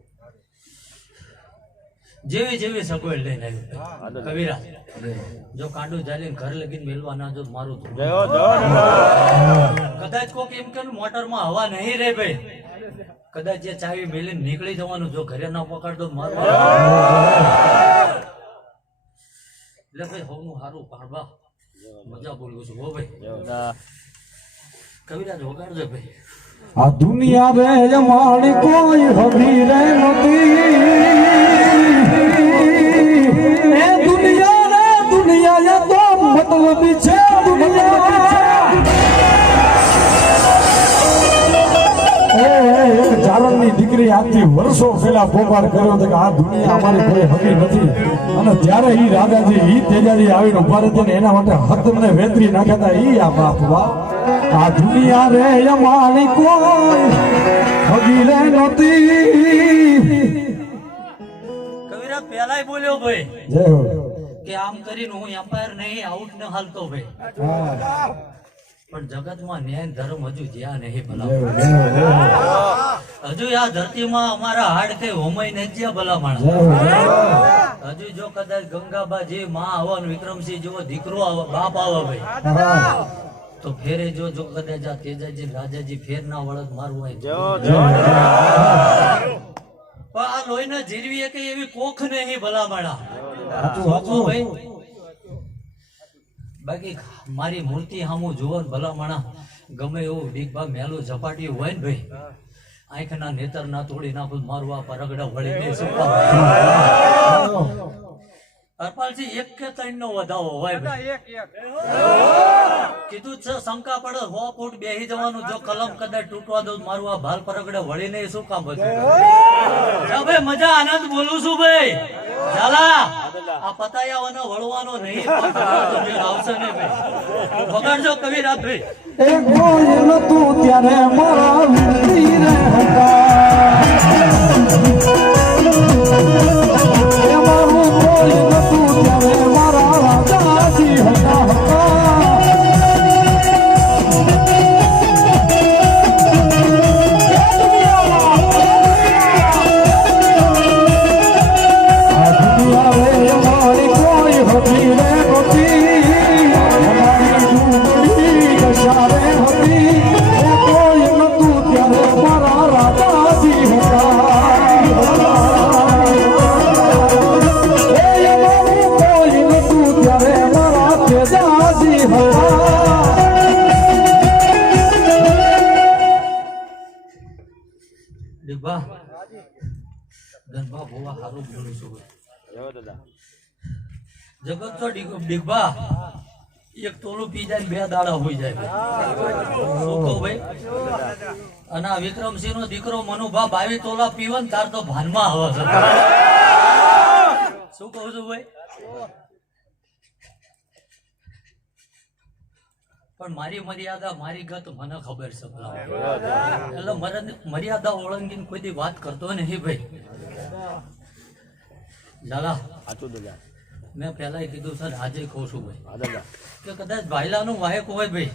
જેવી સગવડ લઈને આવ્યું કવિરાજ જો કાંડું ચાલીને ઘર લગીને મેલવાના જો મારું કદાચ કોક એમ કે મોટરમાં હવા નહીં રે ભાઈ કદાચ જે ચાવી મેલીને નીકળી જવાનું જો ઘરે ના પકડતો મારું એટલે ભાઈ હોનું સારું પાડવા મજા બોલું છું હો ભાઈ કવિરાજ વગાડજો ભાઈ આ દુનિયા રે જમાડી કોઈ હવી રે નથી એ દુનિયા એ તો મતલબી છે ચારણની દીકરી આજથી વર્ષો પહેલા પોકાર કર્યો હતો કે આ દુનિયા અમારી કોઈ હકી નથી અને ત્યારે ઈ રાજાજી ઈ તેજાજી આવીને ઉભા રહેતા ને એના માટે હદને વેતરી નાખ્યા હતા ઈ આ બાપ આ દુનિયા રે અમારી કોઈ હકી રે નથી કવિરાજ પહેલાય બોલ્યો ભાઈ જય હો કે આમ કરીને હું એમ્પાયર નહીં આઉટ ન હાલતો ભાઈ પણ જગતમાં ન્યાય ધર્મ હજુ જ્યાં નહીં ભલા હજુ આ ધરતીમાં અમારા હાડ કઈ હોમાઈ નહીં જ્યાં ભલા માણસ હજુ જો કદાચ ગંગાબા જે માં આવા વિક્રમસિંહ જેવો દીકરો આવે બાપ આવે ભાઈ તો ફેરે જો કદાચ આ તેજાજી રાજાજી ફેર ના વળત મારવું હોય પણ આ લોહીના જીરવી કે એવી કોખ નહીં ભલા માણા ભાઈ બાકી મારી મૂર્તિ સામું જુઓ ને ભલા માણા ગમે એવું ડીગભા મેલું ઝપાટ્યું હોય ને ભાઈ આંખના નેતર ના તોડી નાખું મારું આ પરગડા વળી દે હરપાલજી 1 કે 3 નો વધાવો હોય ભાઈ કીધું છે શંકા પડે 100 ફૂટ બેહી જવાનું જો કલમ કદાચ તૂટવા દઉં મારું આ ભાલ પરગડે વળી નહીં શું કામ હતું ભાઈ મજા આનંદ બોલું છું ભાઈ ઝાલા આ પતાયાવાનો વળવાનો નહીં આવશે ને ભાઈ વગાડજો કવિરાજ ભાઈ નતું ત્યારે મારા વીર હતા એ મારું કોઈ નતું ત્યારે મારા રાજાજી હતા દીપા ગણબા બોવા હારું બોલું છું જગત તો દીપા એક તોલું પી જાય ને 2 દાડા હોઈ જાય શું કહું ભાઈ અને આ વિક્રમસિંહ નો દીકરો મનુભા 22 તોલા પીવે ને તાર તો ભાનમાં આવે છે શું કહું છું ભાઈ પણ મારી મર્યાદા મારી ગત મને ખબર છે એટલે મર્યાદા ઓળંગીને કોઈ દી વાત કરતો નહીં ભાઈ દાદા મેં પહેલા કીધું સર આજે કહું છું ભાઈ કે કદાચ ભાઈલાનું વાયક હોય ભાઈ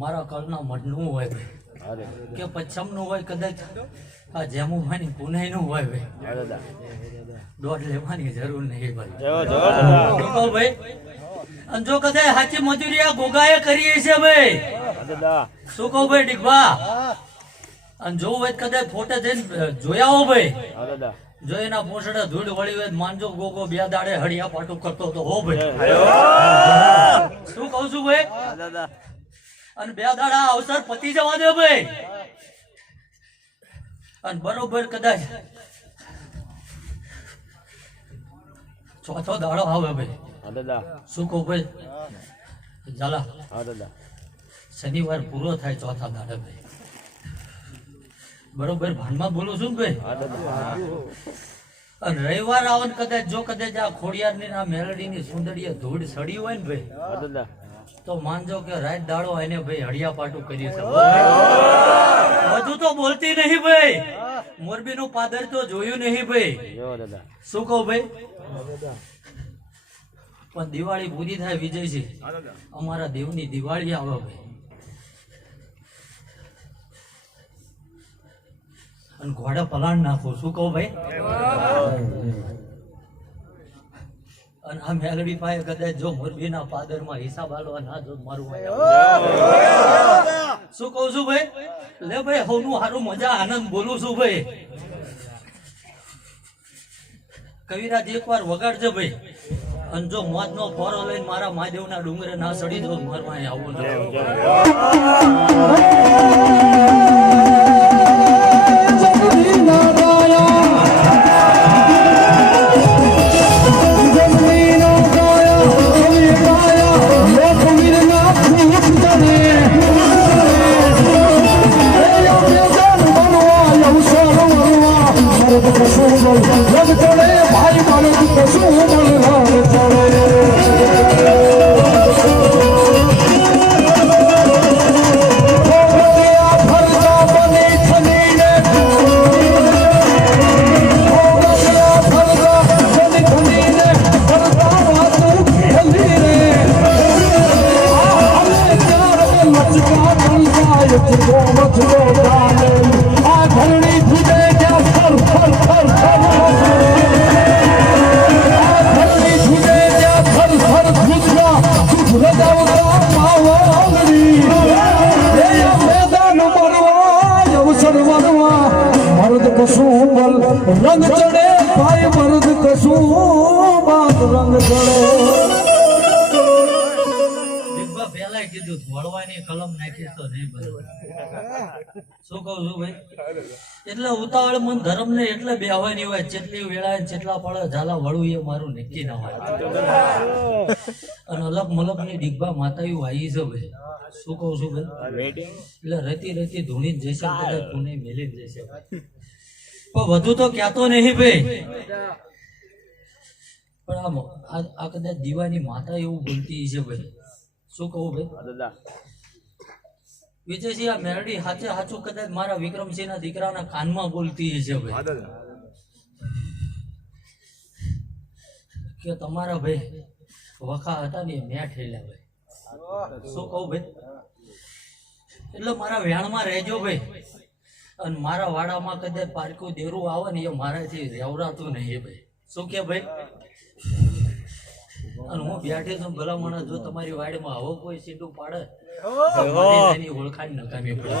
મારા કળના મઢનું હોય ભાઈ કે પચ્છમનું હોય કદાચ આ જેમુભાઈ પુનાઈનું હોય ભાઈ દોઢ લેવાની જરૂર નહીં ભાઈ અને જો કદાચ સાચી મજૂરી આ ગોગાએ કરી છે ભાઈ શું કહું ભાઈ ડીકભા અને જો હોય કદાચ ફોટો જઈને જોયા હો ભાઈ જો એના પોસડા ધૂળ વળી હોય માનજો ગોગો 2 દાડે હળિયા પાટું કરતો તો હો ભાઈ શું કહું છું ભાઈ અને 2 દાડા અવસર પતી જવા દે ભાઈ અને બરોબર કદાચ ચોથો દાડો આવે ભાઈ શું કહું ભાઈ ઝાલા શનિવાર પૂરો થાય ચોથા દાડે ભાઈ બરોબર ભાનમાં બોલું છું ને ભાઈ અને રવિવાર આવે ને કદાચ જો કદાચ આ ખોડિયારની આ મેલડીની સુંદરીએ ધૂળ સડી હોય ને ભાઈ તો માનજો કે રાત દાડો એને ભાઈ હળિયા પાટું કરી છે વધુ તો બોલતી નહીં ભાઈ મોરબી નું પાદર તો જોયું નહીં ભાઈ શું કહું ભાઈ પણ દિવાળી પૂરી થાય વિજયજી અમારા દેવની દિવાળી આવે ભાઈ અને ઘોડા પલાણ નાખો શું કહું ભાઈ અને આ મેલડી પાસે કદાચ જો મોરબીના પાદરમાં હિસાબ આલવા ના જો મારું શું કહું છું ભાઈ લે ભાઈ હવનું હારું મજા આનંદ બોલું છું ભાઈ કવિરાજ એકવાર વગાડજો ભાઈ અને જો મોત નો ફોરો લઈને મારા મહાદેવના ડુંગરે ના સડી દો મારવા આવું રંગ ચડે ભાઈ મર્દ કશું બાત રંગ ચડે દીપા પહેલા કીધું વળવાની કલમ નાખી તો નહીં બને શું કહું છું ભાઈ એટલે ઉતાવળ મન ધર્મ ને એટલે બેહવાની હોય જેટલી વેળા જેટલા પડે ઝાલા વળું એ મારું નક્કી ના હોય અને અલગ મલક ની દીપા માતાયું આવી છે ભાઈ શું કહું છું ભાઈ એટલે રતી રતી ધૂણી જશે કદાચ પુણે મેલી જ જશે પણ વધુ તો ક્યાતો નહીં ભાઈ પણ આ કદાચ દીવાની માતા એવું બોલતી છે ભાઈ શું કહું ભાઈ વિજયસિંહ આ મેરડી હાચે હાચું કદાચ મારા વિક્રમસિંહના દીકરાના કાનમાં બોલતી છે ભાઈ કે તમારા ભાઈ વખા હતા ને મેં ઠેલ્યા ભાઈ શું કહું ભાઈ એટલે મારા વ્યાણમાં રહેજો ભાઈ અને મારા વાડામાં કદાચ પારકું દેરું આવે ને એ મારાથી રેવરાતું નહીં ભાઈ શું કે ભાઈ અને હું બેઠી છું ભલામણ જો તમારી વાડીમાં આવો કોઈ સીધું પાડે એની ઓળખાણ નકામી પડે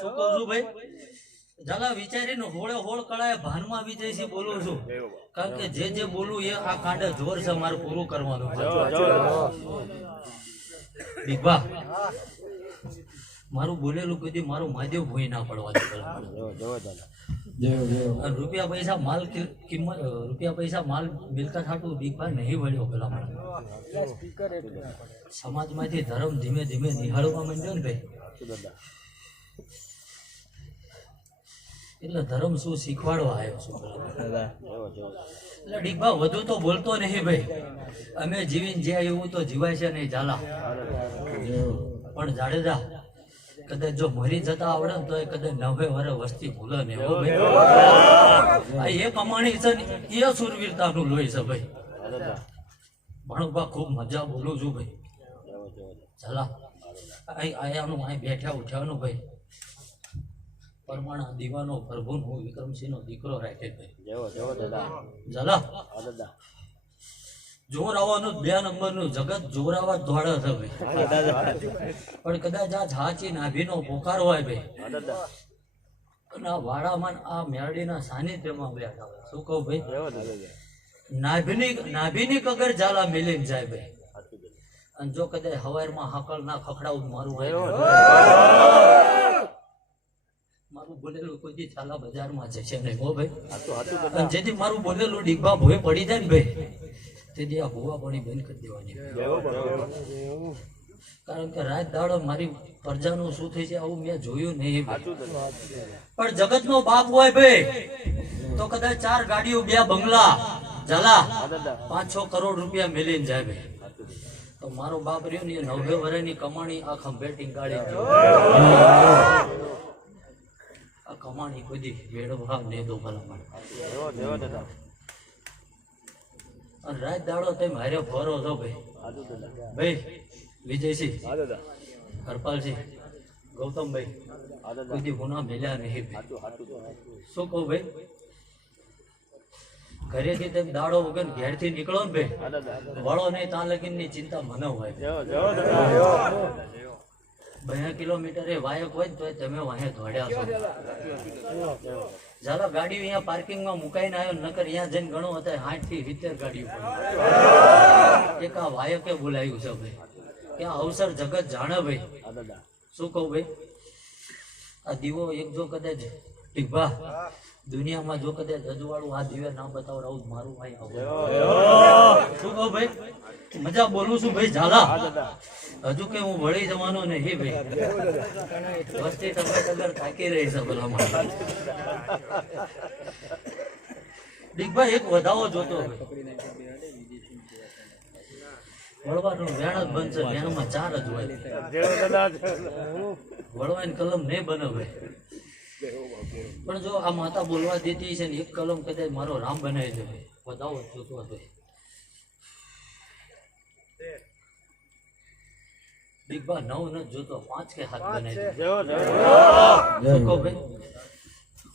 શું કહું છું ભાઈ ઝાલા વિચારીને હોળે હોળ કળાએ ભાનમાં વિજયસિંહ બોલું છું કારણ કે જે બોલું એ આ કાંડે જોર છે મારે પૂરું કરવાનું છે દીપા મારું બોલેલું કદી મારું મહાદેવ ભોઈ ના પડવા રૂપિયા પૈસા માલ કિંમત રૂપિયા પૈસા માલ મિલકત હાટું દીપા નહીં વળ્યો પેલા સમાજમાંથી ધર્મ ધીમે ધીમે નિહાળવા માંડ્યો ને ભાઈ એટલે ધર્મ શું શીખવાડવા આવ્યો છું એટલે ડીકભા વધુ તો બોલતો નહીં ભાઈ અમે જીવીને જ્યાં એવું તો જીવાય છે નહીં ઝાલા પણ જાડેજા કદાચ જો મરી જતા આવડે ને તો એ કદાચ 90 વર્ષ વસ્તી ભૂલે ને હો ભાઈ એ કમાણી છે ને એ સુરવીરતાનું લોહી છે ભાઈ ભણવા ખૂબ મજા બોલું છું ભાઈ ઝાલા આયાનું અહીં બેઠા ઉઠ્યાનું ભાઈ પરમાણા દીવાનો પ્રભુ હું વિક્રમસિંહનો દીકરો રાખે ભાઈ ઝાલા જોરાવાનું 2 નંબરનું જગત જોરાવા દોડે છે ભાઈ પણ કદાચ આ ઝાચી નાભીનો પોકાર હોય ભાઈ અને આ વાડામાં આ મેરડીના સાનિધ્યમાં બેઠા હોય શું કહું ભાઈ નાભીની કગર ઝાલા મેલીને જાય ભાઈ અને જો કદાચ હવારમાં હાકળ ના ખખડાવું મારું હોય મારું બોલેલું કોઈ ચાલા બજારમાં જશે નહીં હો ભાઈ અને જેથી મારું બોલેલું ડીકભા ભોય પડી જાય ને ભાઈ તેથી આ ભૂવા પાણી બંધ કરી દેવાની કારણ કે રાત દાડો મારી પ્રજાનું શું થઈ છે આવું મેં જોયું નહીં પણ જગતનો બાપ હોય ભાઈ તો કદાચ 4 ગાડીઓ 2 બંગલા ઝાલા 5-6 કરોડ રૂપિયા મેલીને જાય ભાઈ તો મારો બાપ રહ્યો ને 90 વર્ષની કમાણી આ ખંભેટી ગાડી આ કમાણી કોઈ વેડવા નહીં દો ભલા અને રાત દાડો તેમ હારે ફરો છો ભાઈ વિજયસિંહ હરપાલસિંહ ગૌતમભાઈ કોઈ ગુના મેલ્યા નહીં શું કહું ભાઈ ઘરેથી તેમ દાડો વગર ઘેરથી નીકળો ને ભાઈ વળો નહીં ત્યાં લગીનની ચિંતા મને હોય 2 કિલોમીટર એ વાયક હોય તો તમે વાહે દોડ્યા છો ઝાલા ગાડી અહીંયા પાર્કિંગમાં મુકાઈને આવ્યો નકર અહીંયા જઈને ગણો હતા 60 થી 70 ગાડીઓ એક આ વાયકે બોલાયું છે ભાઈ કે આ અવસર જગત જાણે ભાઈ શું કહું ભાઈ આ દીવો એક જો કદાચ ટીભા દુનિયામાં જો કદાચ અજવાળું આ દિવે ના બતાવડાવું મારું ભાઈ શું કહું ભાઈ મજા બોલું છું ભાઈ ઝાલા હજુ કે હું વળી જવાનો નહીં ભાઈ વસ્તી ટગર થાકી રહી છે ભલા દીકભાઈ એક વધાવો જોતો વળવાનું વેણ જ બનશે વેણમાં 4 જ હોય વળવાની કલમ નહીં બને ભાઈ પણ જો આ માતા બોલવા દેતી છે ને એક કલમ કદાચ મારો રામ બનાવી દે ભાઈ વધાવો જોતો ભાઈ દીકભા 9 ન જોતો 5 કે હાથ બનાવી દે ભાઈ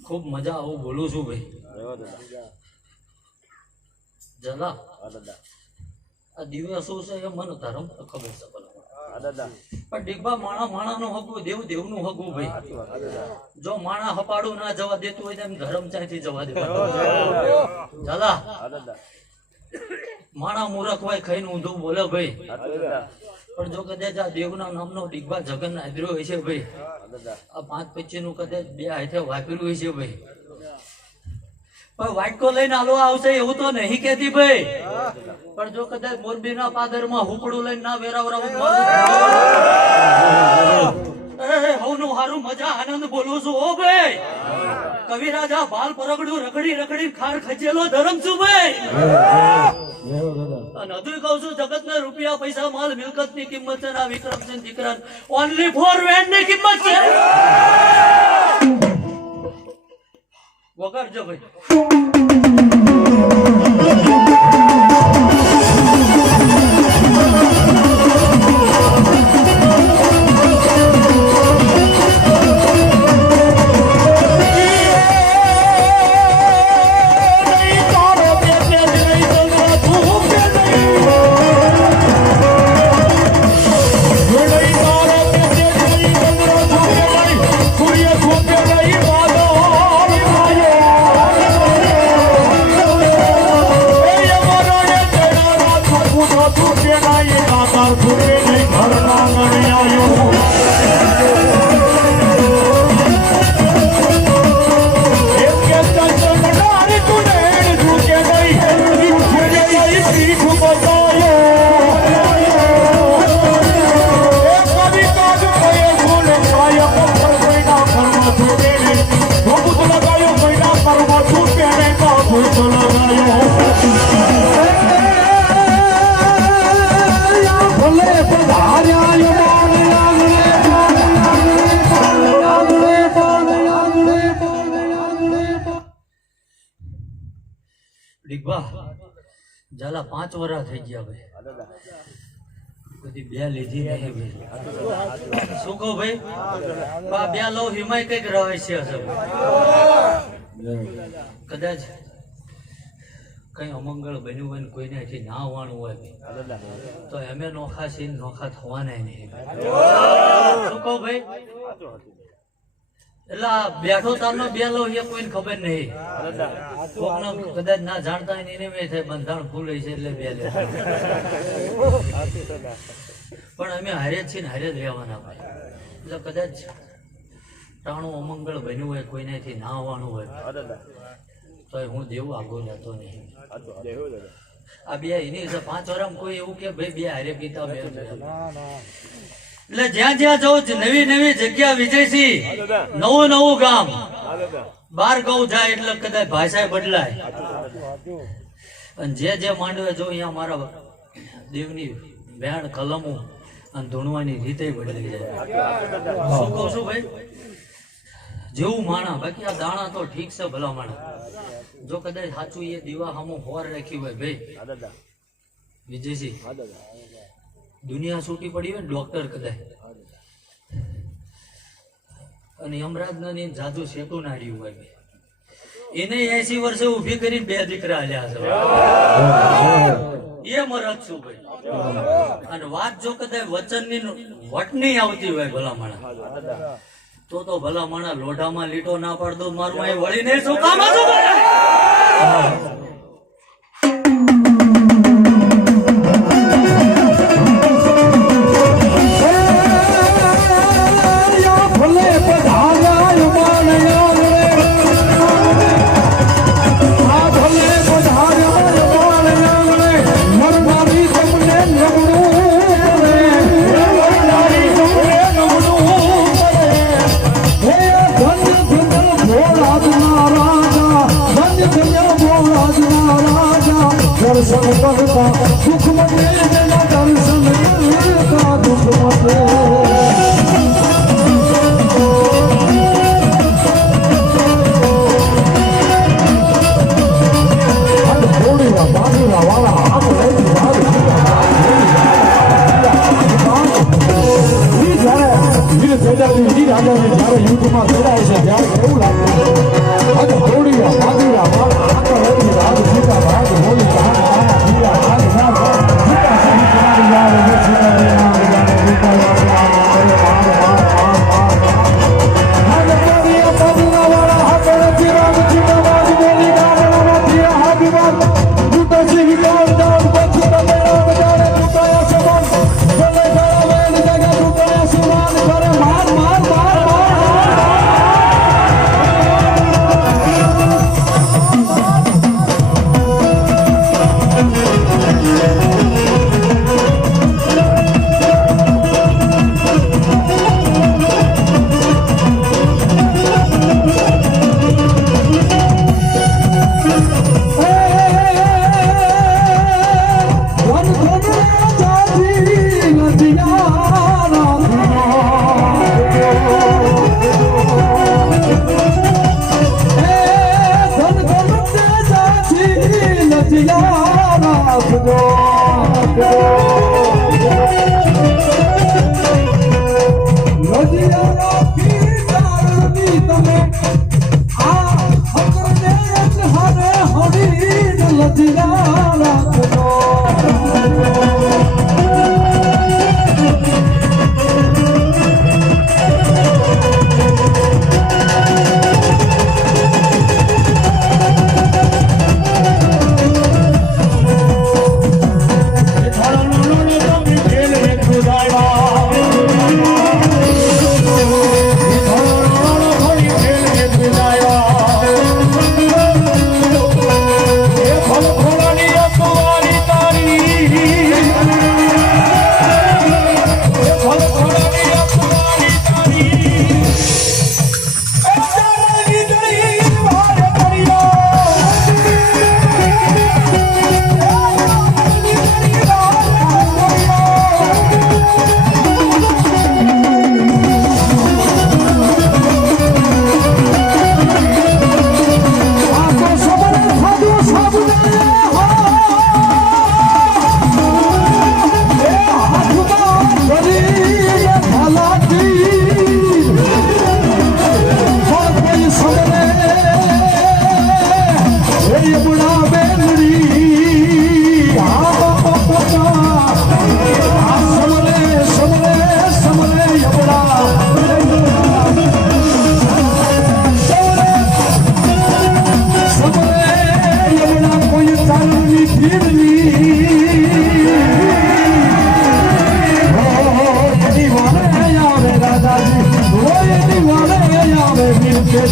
ખૂબ મજા આવું બોલું છું ભાઈ ઝાલા આ દિવ્ય શું છે એ મને ધર્મ તો ખબર છે પણ દીકભા માણા નું હગવું દેવ નું હગવું ભાઈ જો માણા હપાડું ના જવા દેતું હોય તેમ ધર્મ ચાથી જવા દે ઝાલા માણા મૂરખ હોય ખાઈને ઊંધું બોલે ભાઈ પણ જો કદાચ આ દેવના નામનો દીકભા જગન આદર્યો હોય છે ભાઈ આ 5-25 નું કદાચ 2 હાથે વાપર્યું હોય છે ભાઈ પણ વાટકો લઈને આલો આવશે એવું તો નહીં કેતી ભાઈ પણ જો કદાચ મોરબીના પાદરમાં હુકડું લઈને ના વેરાવરાવું હવનું હારું મજા આનંદ બોલું છું ઓ ભાઈ કવિરાજા બાલ પરગડું રખડી રખડી ખાર ખચેલો ધરમ છું ભાઈ. અને હજુ કહું છું જગતના રૂપિયા પૈસા માલ મિલકત ની કિંમત છે, આ વિક્રમસિંહ દીકરા ઓનલી ફોર વેન્ડ ની કિંમત છે. વગાડજો ભાઈ. જાલા 5 વર્ષ થઈ ગયા ભાઈ, બધી બે લીધી નહીં ભાઈ. શું કહું ભાઈ? બે લો હિમાય કઈક રહસ્ય છે કદાચ કઈ અમંગળ બન્યું હોય ને કોઈને અહીંથી ના આવવાનું હોય તો એમે નોખા છે નોખા થવાના નહીં. શું કહું ભાઈ? એટલે આ બેઠો તારનો બે લો એ કોઈને ખબર નહીં. કોકનો કદાચ ના જાણતા હોય એને મેં થાય બંધાણ ભૂલે છે એટલે બે લે. પણ અમે હારે છીએ ને હારે જ રહેવાના ભાઈ. એટલે કદાચ ટાણું અમંગળ બન્યું હોય કોઈનાથી ના આવવાનું હોય તો હું દેવું આગો લેતો નહીં. આ બે એની 5 વર્ષમાં કોઈ એવું કે ભાઈ બે હારે પીતા બે. એટલે જ્યાં જ્યાં જવું નવી નવી જગ્યા વિજયસિંહ, નવું નવું ગામ, 12 ગાઉ જાય એટલે કદાચ ભાષા બદલાય. અને જે માંડવે જો અહીંયા મારા દેવની વેણ કલમો અને ધૂણવાની રીતે બદલી જાય. શું કહું છું ભાઈ? જેવું માણા, બાકી આ દાણા તો ઠીક છે ભલા માણા. જો કદાચ સાચું એ દીવા સામું હોર રાખ્યું હોય ભાઈ વિજયસિંહ, દુનિયા છૂટી પડી હોય ને ડોક્ટર કદાચ અને યમરાજ જાદુ શેતું નાડ્યું હોય એને 80 વર્ષે ઉભી કરીને 2 દીકરા આલ્યા છે એ મરદ છું ભાઈ. અને વાત જો કદાચ વચનની વટની આવતી હોય ભલા માણા તો ભલા માણા લોઢામાં લીટો ના પાડતો મારું અહીં વળીને શું કામ હતું? વીર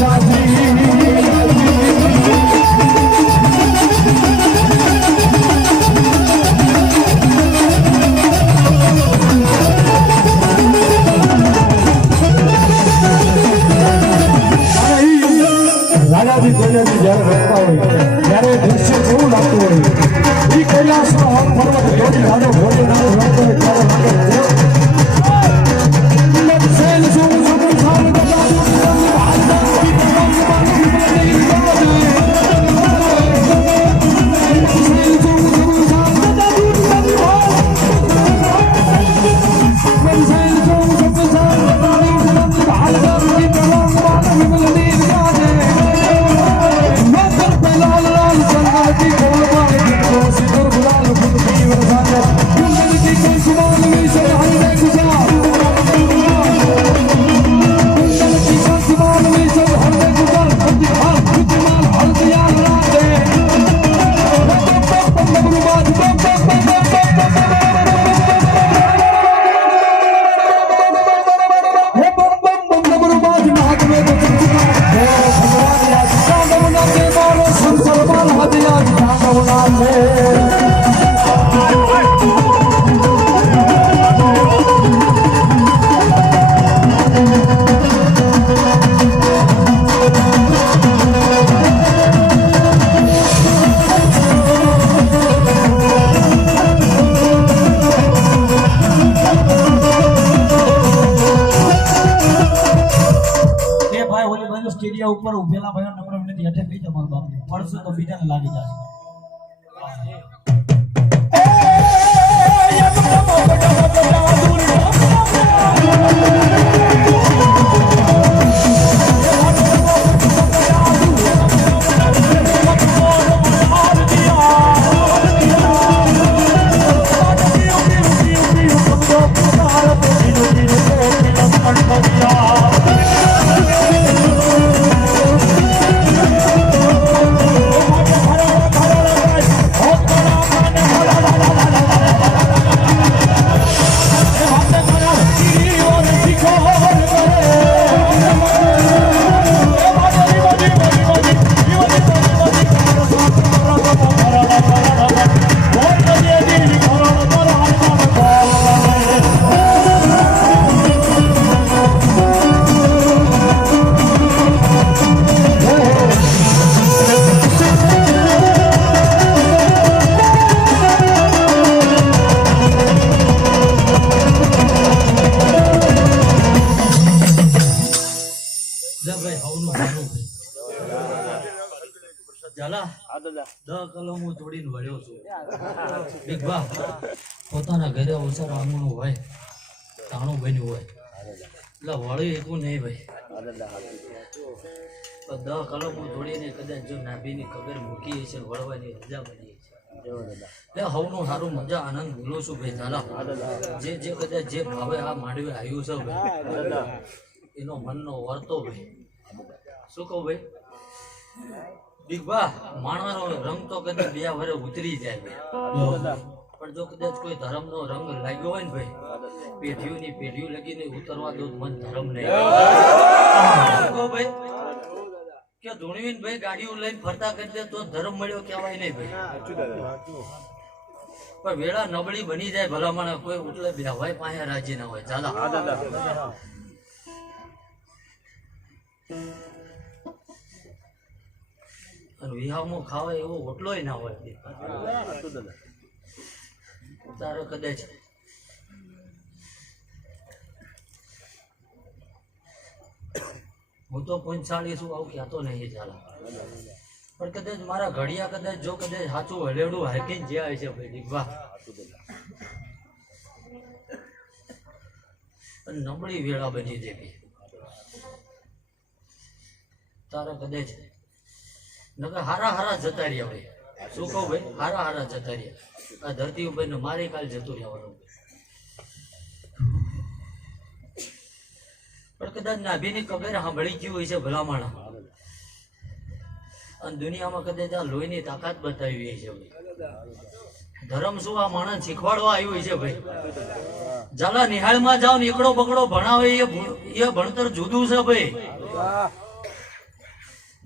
રાજાજી કૈલાસી જ્યારે રમતા હોય ત્યારે દૃશ્ય કેવું લાગતું હોય એ કૈલાસનો હોમ પર્વત જોડી રાજો ભોલેનાથ રમતો હોય ત્યારે સ્ટેડિયા ઉપર ઉભેલા ભાઈઓ નમ્ર વિનંતી હેઠે નહીં તમારું બાપ પડશે તો બીજાને લાગી જશે પોતાના ઘરે ઓછા રામણું હોય તાણું બન્યું હોય એટલે વળી એટલું નહીં ભાઈ 10 કલમો તોડીને કદાચ જો નાભીની ખબર મૂકી છે વળવાની રજા બની છે હવનું સારું મજા આનંદ બોલું છું ભાઈ ચાલા જે કદાચ જે ભાવે આ માંડવે આવ્યું છે ભાઈ એનો મનનો વર્તો ભાઈ શું કહું ભાઈ દીકબા માણવાનો રંગ તો કદાચ 2 વર્ષ ઉતરી જાય ભાઈ પણ જો કદાચ કોઈ ધર્મનો રંગ લાગ્યો હોય ને ભાઈ પેઢીઓની પેઢીઓ લગીને ઉતરવા દો મન ધર્મ નહીં ભાઈ કે ધૂણવીને ભાઈ ગાડીઓ લઈને ફરતા કરી દે તો ધર્મ મળ્યો કહેવાય નહીં ભાઈ પણ વેળા નબળી બની જાય ભલામણ કોઈ એટલે બેવાય પાસે રાજી ના હોય ચાલા અને વિહામો ખાવાય એવો ઓટલોય ના હોય તારે કદાચ હું તો 45 આવું કહેતો નહીં ચાલા પણ કદાચ મારા ઘડિયા કદાચ જો કદાચ સાચું હલેડું હાકીને જે આવે છે ભાઈ દીકવા નબળી વેળા બની દેવી તારા કદાચ નકર હારા જતા રહ્યા ભાઈ શું કહું ભાઈ હારા જતા રહ્યા આ ધરતી ઉપર ને મારે કાલ જતું રહેવાનું પણ કદાચ નાભીની કબર સાંભળી ગયું હોય છે ભલામણ અને દુનિયામાં કદાચ આ લોહીની તાકાત બતાવી હોય છે ભાઈ ધર્મ શું આ માણસ શીખવાડવા આવ્યું હોય છે ભાઈ ઝાલા નિહાળમાં જાઓ ને એકડો બકડો ભણાવે એ ભણતર જુદું છે ભાઈ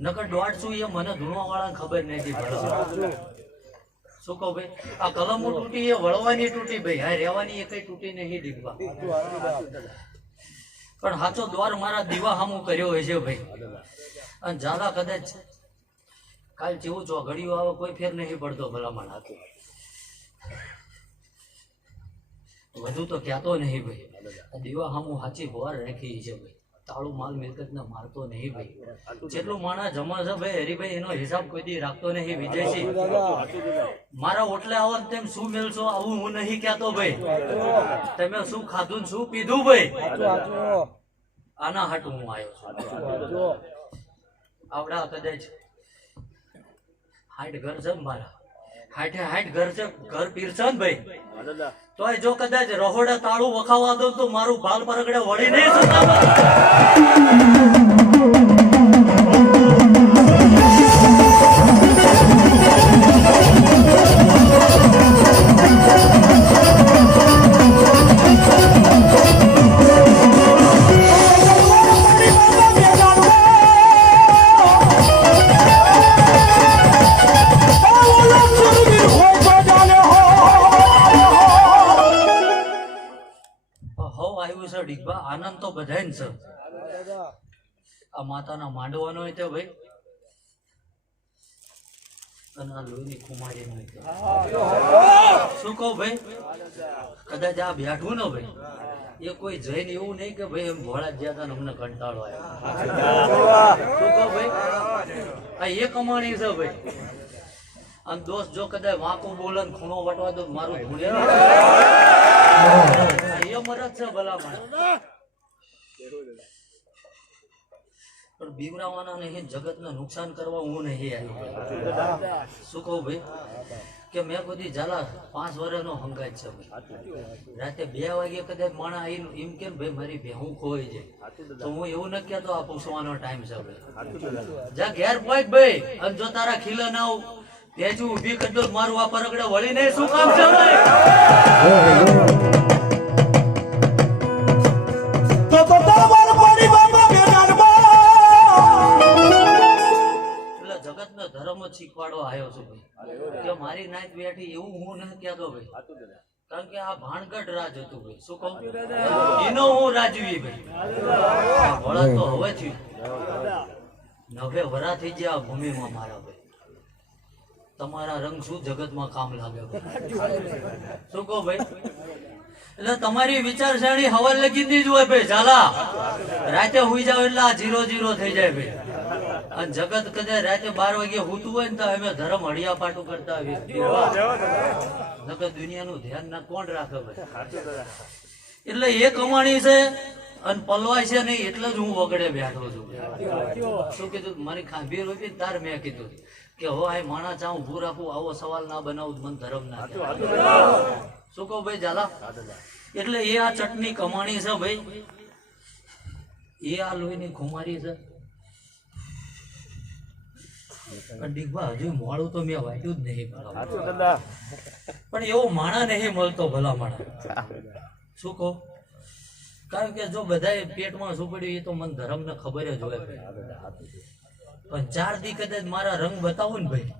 નકર દોઢ શું એ મને ધૂણવા વાળા ખબર નથી પડતી. શું કહું ભાઈ, આ કલમો તૂટી એ વળવાની તૂટી ભાઈ, હા રહેવાની એ કઈ તૂટી નહીં દીકવા. પણ સાચો દ્વાર મારા દીવા હામું કર્યો હોય છે ભાઈ. અને ઝાલા કદાચ કાલ જેવું ચોઘડિયું આવે કોઈ ફેર નહીં પડતો ભલામણ હાથે. વધુ તો કહેતો નહીં ભાઈ, આ દીવા હામું સાચી હોવાર રાખી છે ભાઈ. તાળું માલ મિલકત ને મારતો નહીં ભાઈ. જેટલું માણસ જમા છે ભાઈ હરિભાઈ એનો હિસાબ કોઈ દી રાખતો નહીં. વિજયસિંહ મારા ઓટલે આવો ને તેમ શું મેળશો આવું હું નહીં કહેતો ભાઈ. તમે શું ખાધું ને શું પીધું ભાઈ, આના હાટું હું આવ્યો છું. આવડા કદાચ 60 ઘર છે ને મારા, 60 ઘર છે, ઘર પીરશે ને ભાઈ, તોય જો કદાચ રહોડા તાળું વખાવા દઉં તો મારું બાલ પરગડે વળી નહીં શકતા. આનંદ તો બધાય છે. આ માતાના માંડવાનો હોય તો ભાઈ, અને આ લોહીની કુમારી શું કહું ભાઈ, કદાચ આ બેઠું ને ભાઈ એ કોઈ જઈને એવું નહીં કે ભાઈ એમ ભોળા જ ગયા અમને કંટાળો આવ્યો. શું કહું ભાઈ, આ એ કમાણી છે ભાઈ. અને દોસ્ત જો કદાચ વાંકું બોલે ને ખૂણો વટવા દો મારું ધૂણે એ મરજ છે ભલામણ. પણ બીવરાવાના નહીં, જગતને નુકસાન કરવા હું નહીં આવ્યો. શું કહું ભાઈ કે મેં બધી ઝાલા 5 વર્ષનો હંગાજ છે ભાઈ. રાતે 2 વાગે કદાચ માણા આવીને એમ કે ભાઈ મારી ભેહું ખોઈ જાય તો હું એવું નથી કહેતો આ પૂછવાનો ટાઈમ છે ભાઈ. જા ઘેર પહોંચ ભાઈ, અને જો તારા ખીલા ના તેજું ઊભી કરી દો મારું આ પરગડે વળી નહીં શું કામ છે ભાઈ. ધર્મ શીખવાડો આવ્યો છું ભાઈ કે મારી નાચ બેઠી એવું હું નથી કહેતો ભાઈ. કારણ કે આ ભાણગઢ રાજ હતું ભાઈ. શું કહું, એનો હું રાજવી ભાઈ. વળા તો હવે થયું 9 વરા થઈ ગયા આ ભૂમિમાં મારા ભાઈ. તમારા રંગ શું જગતમાં કામ લાગે ભાઈ. શું કહો ભાઈ, એટલે તમારી વિચારસરણી હવા લગીની જ હોય ભાઈ. ઝાલા રાતે હુઈ જાવ એટલે આ 0-0 થઈ જાય ભાઈ. અને જગત કદાચ રાતે 12 વાગે હોતું હોય ને તો અમે ધર્મ હળિયા પાટું કરતા આવીએ. નકર દુનિયાનું ધ્યાન ના કોણ રાખે ભાઈ. એટલે એ કમાણી છે અને પલવાય છે નહીં એટલે જ હું વગડે બેઠો છું. શું કીધું મારી ખાંભી રોપી તાર મેં કીધું કે હો આ માણા ચા ઉભું રાખું, આવો સવાલ ના બનાવું, મને ધર્મ ના. શું કહું ભાઈ ઝાલા, એટલે એ આ ચટણી કમાણી છે ભાઈ, એ આ લોહીની ખુમારી છે. ડીગવા હજુ મોડું તો મેં વાંચ્યું જ નહીં, પણ એવો માણા નહીં મળતો ભલા માણા. શું કહો, કારણ કે જો બધા પેટમાં શું પડ્યું એ તો મને ધર્મ ને ખબર જ હોય. પણ 4 દી કદાચ મારા રંગ બતાવું ને ભાઈ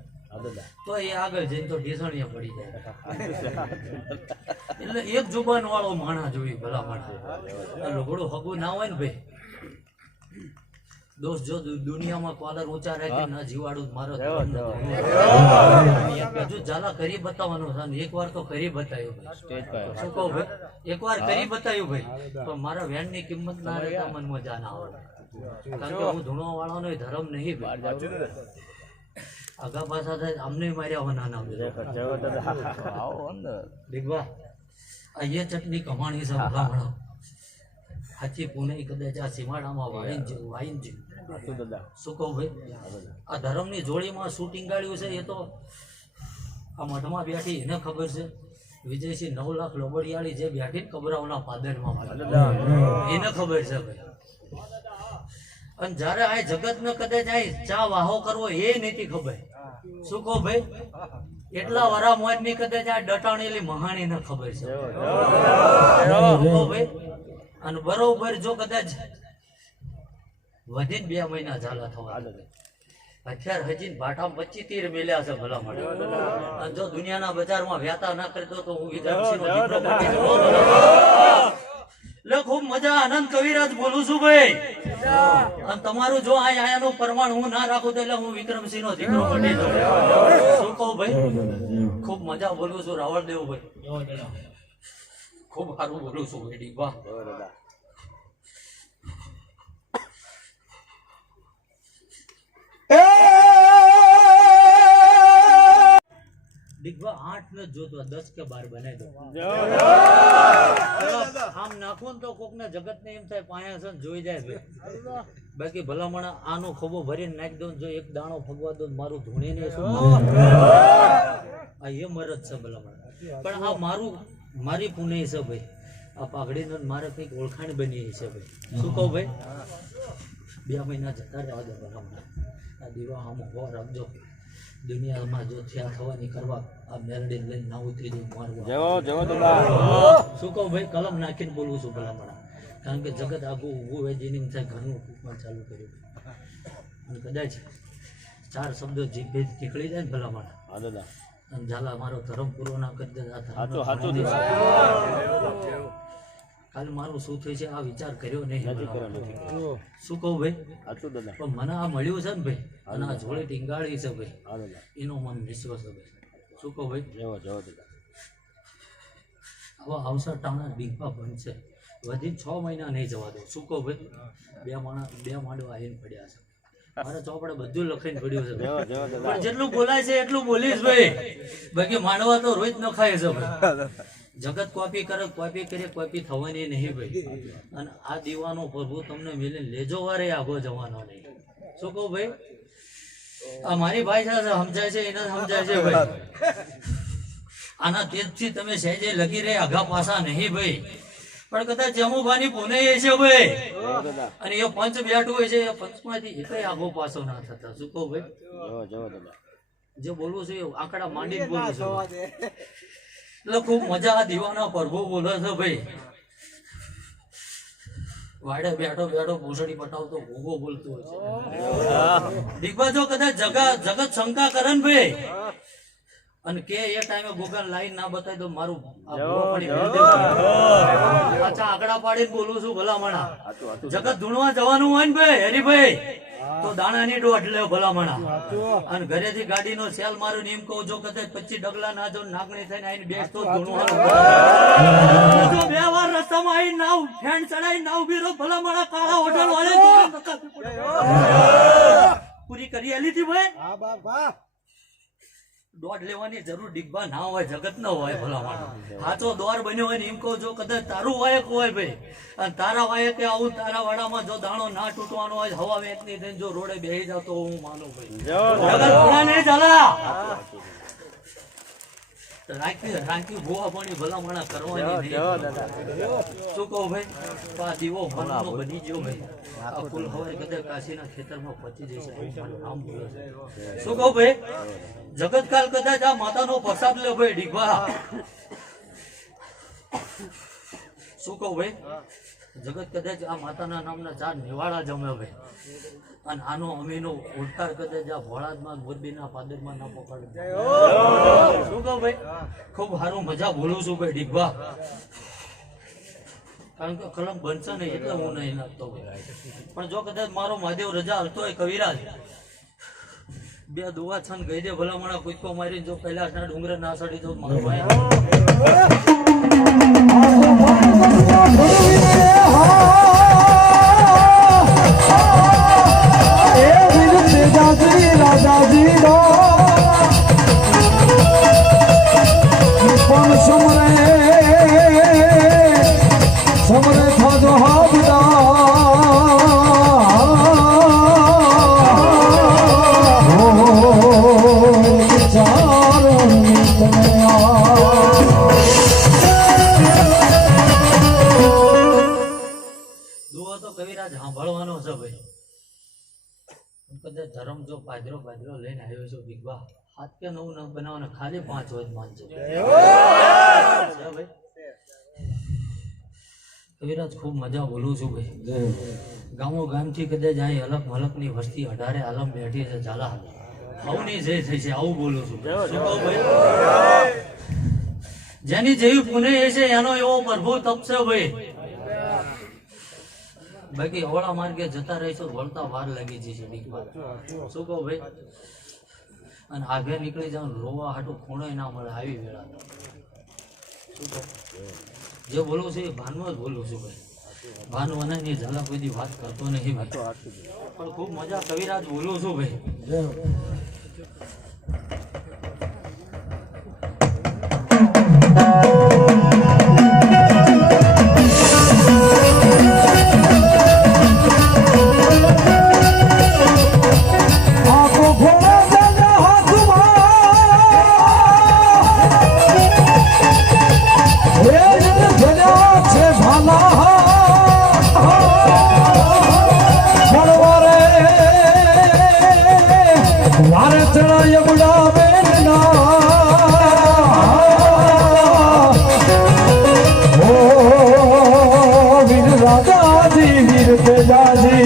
તો એ આગળ જઈને તો ઢીસણીયા પડી જાય. એટલે એક જુબાન વાળો માણા જોઈ ભલા માણા. લોગડું હગું ના હોય ને ભાઈ દોસ્ત, જો દુનિયામાં કોલર ઊંચા રાખી ના જીવાડું મારો હજુ ઝાલા કરી બતાવવાનું છે. એક વાર તો કરી બતાવ્યું ભાઈ. શું કહું ભાઈ, એક વાર કરી બતાવ્યું ભાઈ, પણ મારા વેન ની કિંમત ના રહેતા મને મજા ના આવે. કારણ કે હું ધૂણો વાળાનો ધર્મ નહીં ભાઈ. આગા પાછા થાય અમને માર્યા હોવાના દીકવા. આ એ ચટણી કમાણી છે ભલામણો. સાચી પુણે કદાચ આ સીમાડામાં વાઈન જેવું. શું કહું ભાઈ, આ ધર્મની જોડીમાં શૂટિંગ ગાડ્યું છે એ તો આ મઠમાં બેઠી એને ખબર છે. વિજયસિંહ 9 લાખ લોબડિયાળી જે બેઠી કબરાઓના પાદરમાં એને ખબર છે ભાઈ. અને જયારે આ જગતને કદાચ આ ચા વાહો કરવો એ નથી ખબર. શું કહો ભાઈ, એટલા વરા મોજ ની કદાચ આ ડટાણેલી મહાણી ને ખબર છે. ભાઈ અને બરોબર જો કદાચ વધીને 2 મહિના ઝાલા થવા હથિયાર હજીને ભાટામાં 25-30 મેલ્યા છે ભલા મળે. અને જો દુનિયાના બજારમાં વ્યાતા ના કરતો તો હું વિદ્યાર્થીનો દીકરો બની જતો. એટલે ખૂબ મજા આનંદ કવિરાજ બોલું છું ભાઈ. અને તમારું જો આયાનું પ્રમાણ હું ના રાખું તો એટલે હું વિક્રમસિંહ નો દીકરો બની જાઉં. શું કહું ભાઈ? ખૂબ મજા બોલું છું રાવળદેવ ભાઈ. ખૂબ સારું બોલું છું ભાઈ ડીબા. ડીબા 8 ને જોતો 10 કે 12 બનાવી દો. આમ નાખો ને તો કોક ને જગત ને એમ થાય પાયા છે ને જોઈ જાય ભાઈ. બાકી ભલામણ આનો ખોબો ભરીને નાખી દો જો એક દાણો ફગવા દો મારું ધૂણી ને શું આ એ મરદ છે ભલામણ. પણ આ મારી પુણ્ય છે ભાઈ. આ પાઘડીનો મારે કંઈક ઓળખાણ બની છે ભાઈ. શું કહું ભાઈ? 2 મહિના જતા રહેવા દો ભલામણ. આ દીવા આમ ઉભો રાખજો. દુનિયામાં જો થયા થવાની કરવા આ મેરડી લઈને ના ઉતરી દઉં મારવા. શું કહું ભાઈ? કલમ નાખીને બોલું છું ભલામણ. કારણ કે જગત આખું ઊભું હોય જેની થાય ઘરનું કૂપમાં ચાલુ કર્યું. અને કદાચ 4 શબ્દો જીભે નીકળી જાય ને ભલામણ અને ઝાલા મારો ધર્મ પૂરો ના કરી દે. કાલે મારું શું થયું છે આ વિચાર કર્યો નહીં. શું કહું ભાઈ? પણ મને આ મળ્યું છે ને ભાઈ અને આ જોડે ટીંગાળી છે ભાઈ એનો મન વિશ્વાસ છે ભાઈ. શું કહું ભાઈ? આવા અવસર ટાણા ડીંગા બનશે. વધી 6 મહિના નહીં જવા દો. શું કહું ભાઈ? 2 માંડવા આવીને પડ્યા છે. મારા ચોપડે બધું લખાઈને પડ્યું છે પણ જેટલું બોલાય છે એટલું બોલીશ ભાઈ. બાકી માંડવા તો રોજ ન ખાય છે ભાઈ. જગત કોપી કરે કોપી થવાની નહીં ભાઈ. અને આ દીવાનો પ્રભુ તમને મિલીને લેજો વારે આગો જવાનો નહીં. શું કહું ભાઈ? આ મારી ભાઈ સાથે સમજાય છે એને સમજાય છે ભાઈ. આના તેજથી તમે સહેજે લગી રહે આઘા પાસા નહીં ભાઈ. પણ કદાચ જમુભાની પુણે છે ભાઈ અને એ પંચ બેઠું હોય છે એ પંચમાંથી એકય આગો પાસો ના થતા. શું કહું ભાઈ? જે બોલવું છે એ આંકડા માંડીને બોલું છું. એટલે ખૂબ મજા આ દીવાના પ્રભુ બોલે છે ભાઈ. વાડે બેઠો ભૂસડી પટાવતો ભૂગો બોલતો હોય છે. દીકવા જો કદાચ જગત શંકા કરે ને ભાઈ અને કે એ ટાઈમે ગોગલ લાઈન ના બતાવી દો મારું પાછા આંકડા પાડીને બોલું છું ભલામણા. જગત ધૂણવા જવાનું હોય ને ભાઈ હરીભાઈ તો દાણાની દોઢ લે ભલામણા. અને ઘરેથી ગાડીનો સેલ મારું એમ કહું જો કદાચ 25 ડગલા ના જો નાગણી થઈને આવીને બેસતો ધૂણવાનું. જો 2 વાર રસ્તામાં આવી નાવ ફેન ચડાવી નાવ બીરો ભલામણા કાળા હોટલ વાળે પૂરી કરી આલી હતી ભાઈ. દોડ લેવાની જરૂર ડીબા ના હોય જગત ન હોય ભલામણ. સાચો દોર બન્યો હોય ને એમ કહું જો કદાચ તારું વાયક હોય ભાઈ અને તારા વાયકે આવું તારા વાડામાં જો દાણો ના તૂટવાનો હોય હવા વેચની થઈને જો રોડે બેસી જાવ તો હું માનું ભાઈ. જગત પૂરા નહીં ચાલા. રાખી ભૂવા પાણી ભલામણા કરવાની નહીં. શું કહું ભાઈ? આ દીવો મનનો બની ગયો ભાઈ. આ ફૂલ હવારે કદાચ કાશીના ખેતરમાં પચી જશે નામ બોલે છે. શું કહું ભાઈ? જગત કાલ કદાચ આ માતાનો પ્રસાદ લે ભાઈ ડીબા. શું કહું ભાઈ? જગત કદાચ આ માતાના નામના 4 નિવાળા જમે ભાઈ અને આનો અમીનો ઉડકાર કદાચ આ ભોળાદમાં મોરબીના પાદરમાં ના પકડે. શું કહું ભાઈ? ખૂબ સારું મજા બોલું છું ભાઈ ડીબા. કારણ કે કલમ બનશે નહીં એટલે હું નહીં નાખતો ભાઈ. પણ જો કદાચ મારો મહાદેવ રજા હલતો હોય કવિરાજ 2 દુવા છન ગઈ દે ભલામણા કૂદકો મારીને જો કૈલાસના ડુંગરે ના સડી તો મારો ભાઈ સાંભળવાનો છે ભાઈ. કદાચ ધર્મ જો પાદરો લઈને આવ્યો છો બીગબા 7 કે 9 ન બનાવવાના ખાલી 5 હોય માનજો ભાઈ. કવિરાજ ખૂબ મજા બોલું છું ભાઈ. જય હો. ગામો ગામથી કદાચ અહીં અલગ મલકની વસ્તી 18 આલમ બેઠી છે ઝાલા આવની જય થઈ છે આવું બોલું છું. શું કહું ભાઈ? જેની જેવી પુણે છે એનો એવો પ્રભુ તપશે ભાઈ. બાકી અવળા માર્ગે જતા રહીશું વળતા વાર લાગી જશે ડીકમાં. શું કહું ભાઈ? અને આગે નીકળી જાવ રોવા હાટું ખૂણો ના મળે આવી વેળા. શું કહું? જે બોલું છું એ ભાનમાં જ બોલું છું ભાઈ. ભાન વનાની ઝાલા કોઈ દી વાત કરતો નહીં ભાઈ. પણ ખૂબ મજા કવિરાજ બોલું છું ભાઈ. જય હો. આંખો ખોલે તેના હાથમાં એ જ ધજા છે ભાલા મળવારે વારે ચડાય ગુલાબે ઓ વીર રાજાજી વીર તેજાજી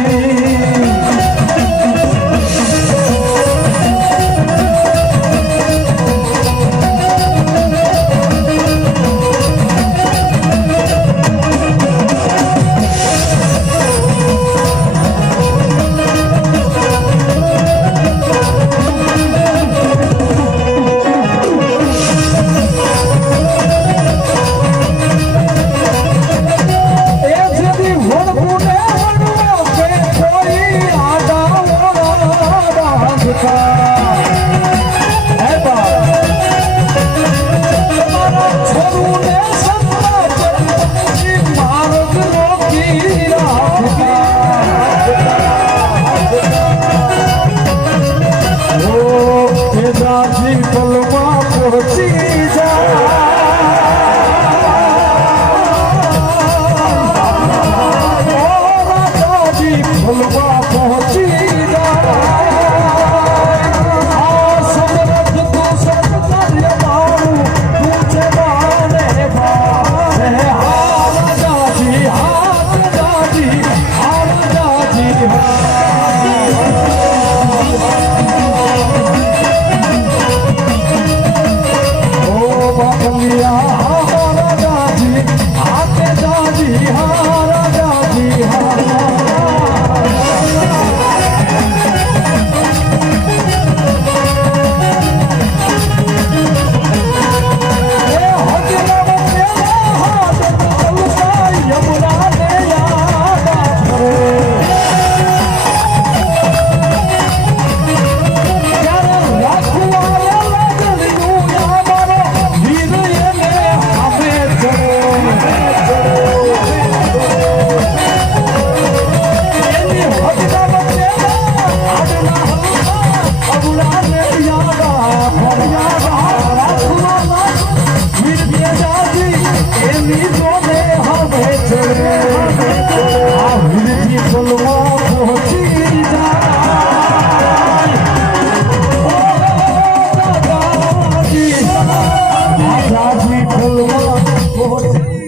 Oh,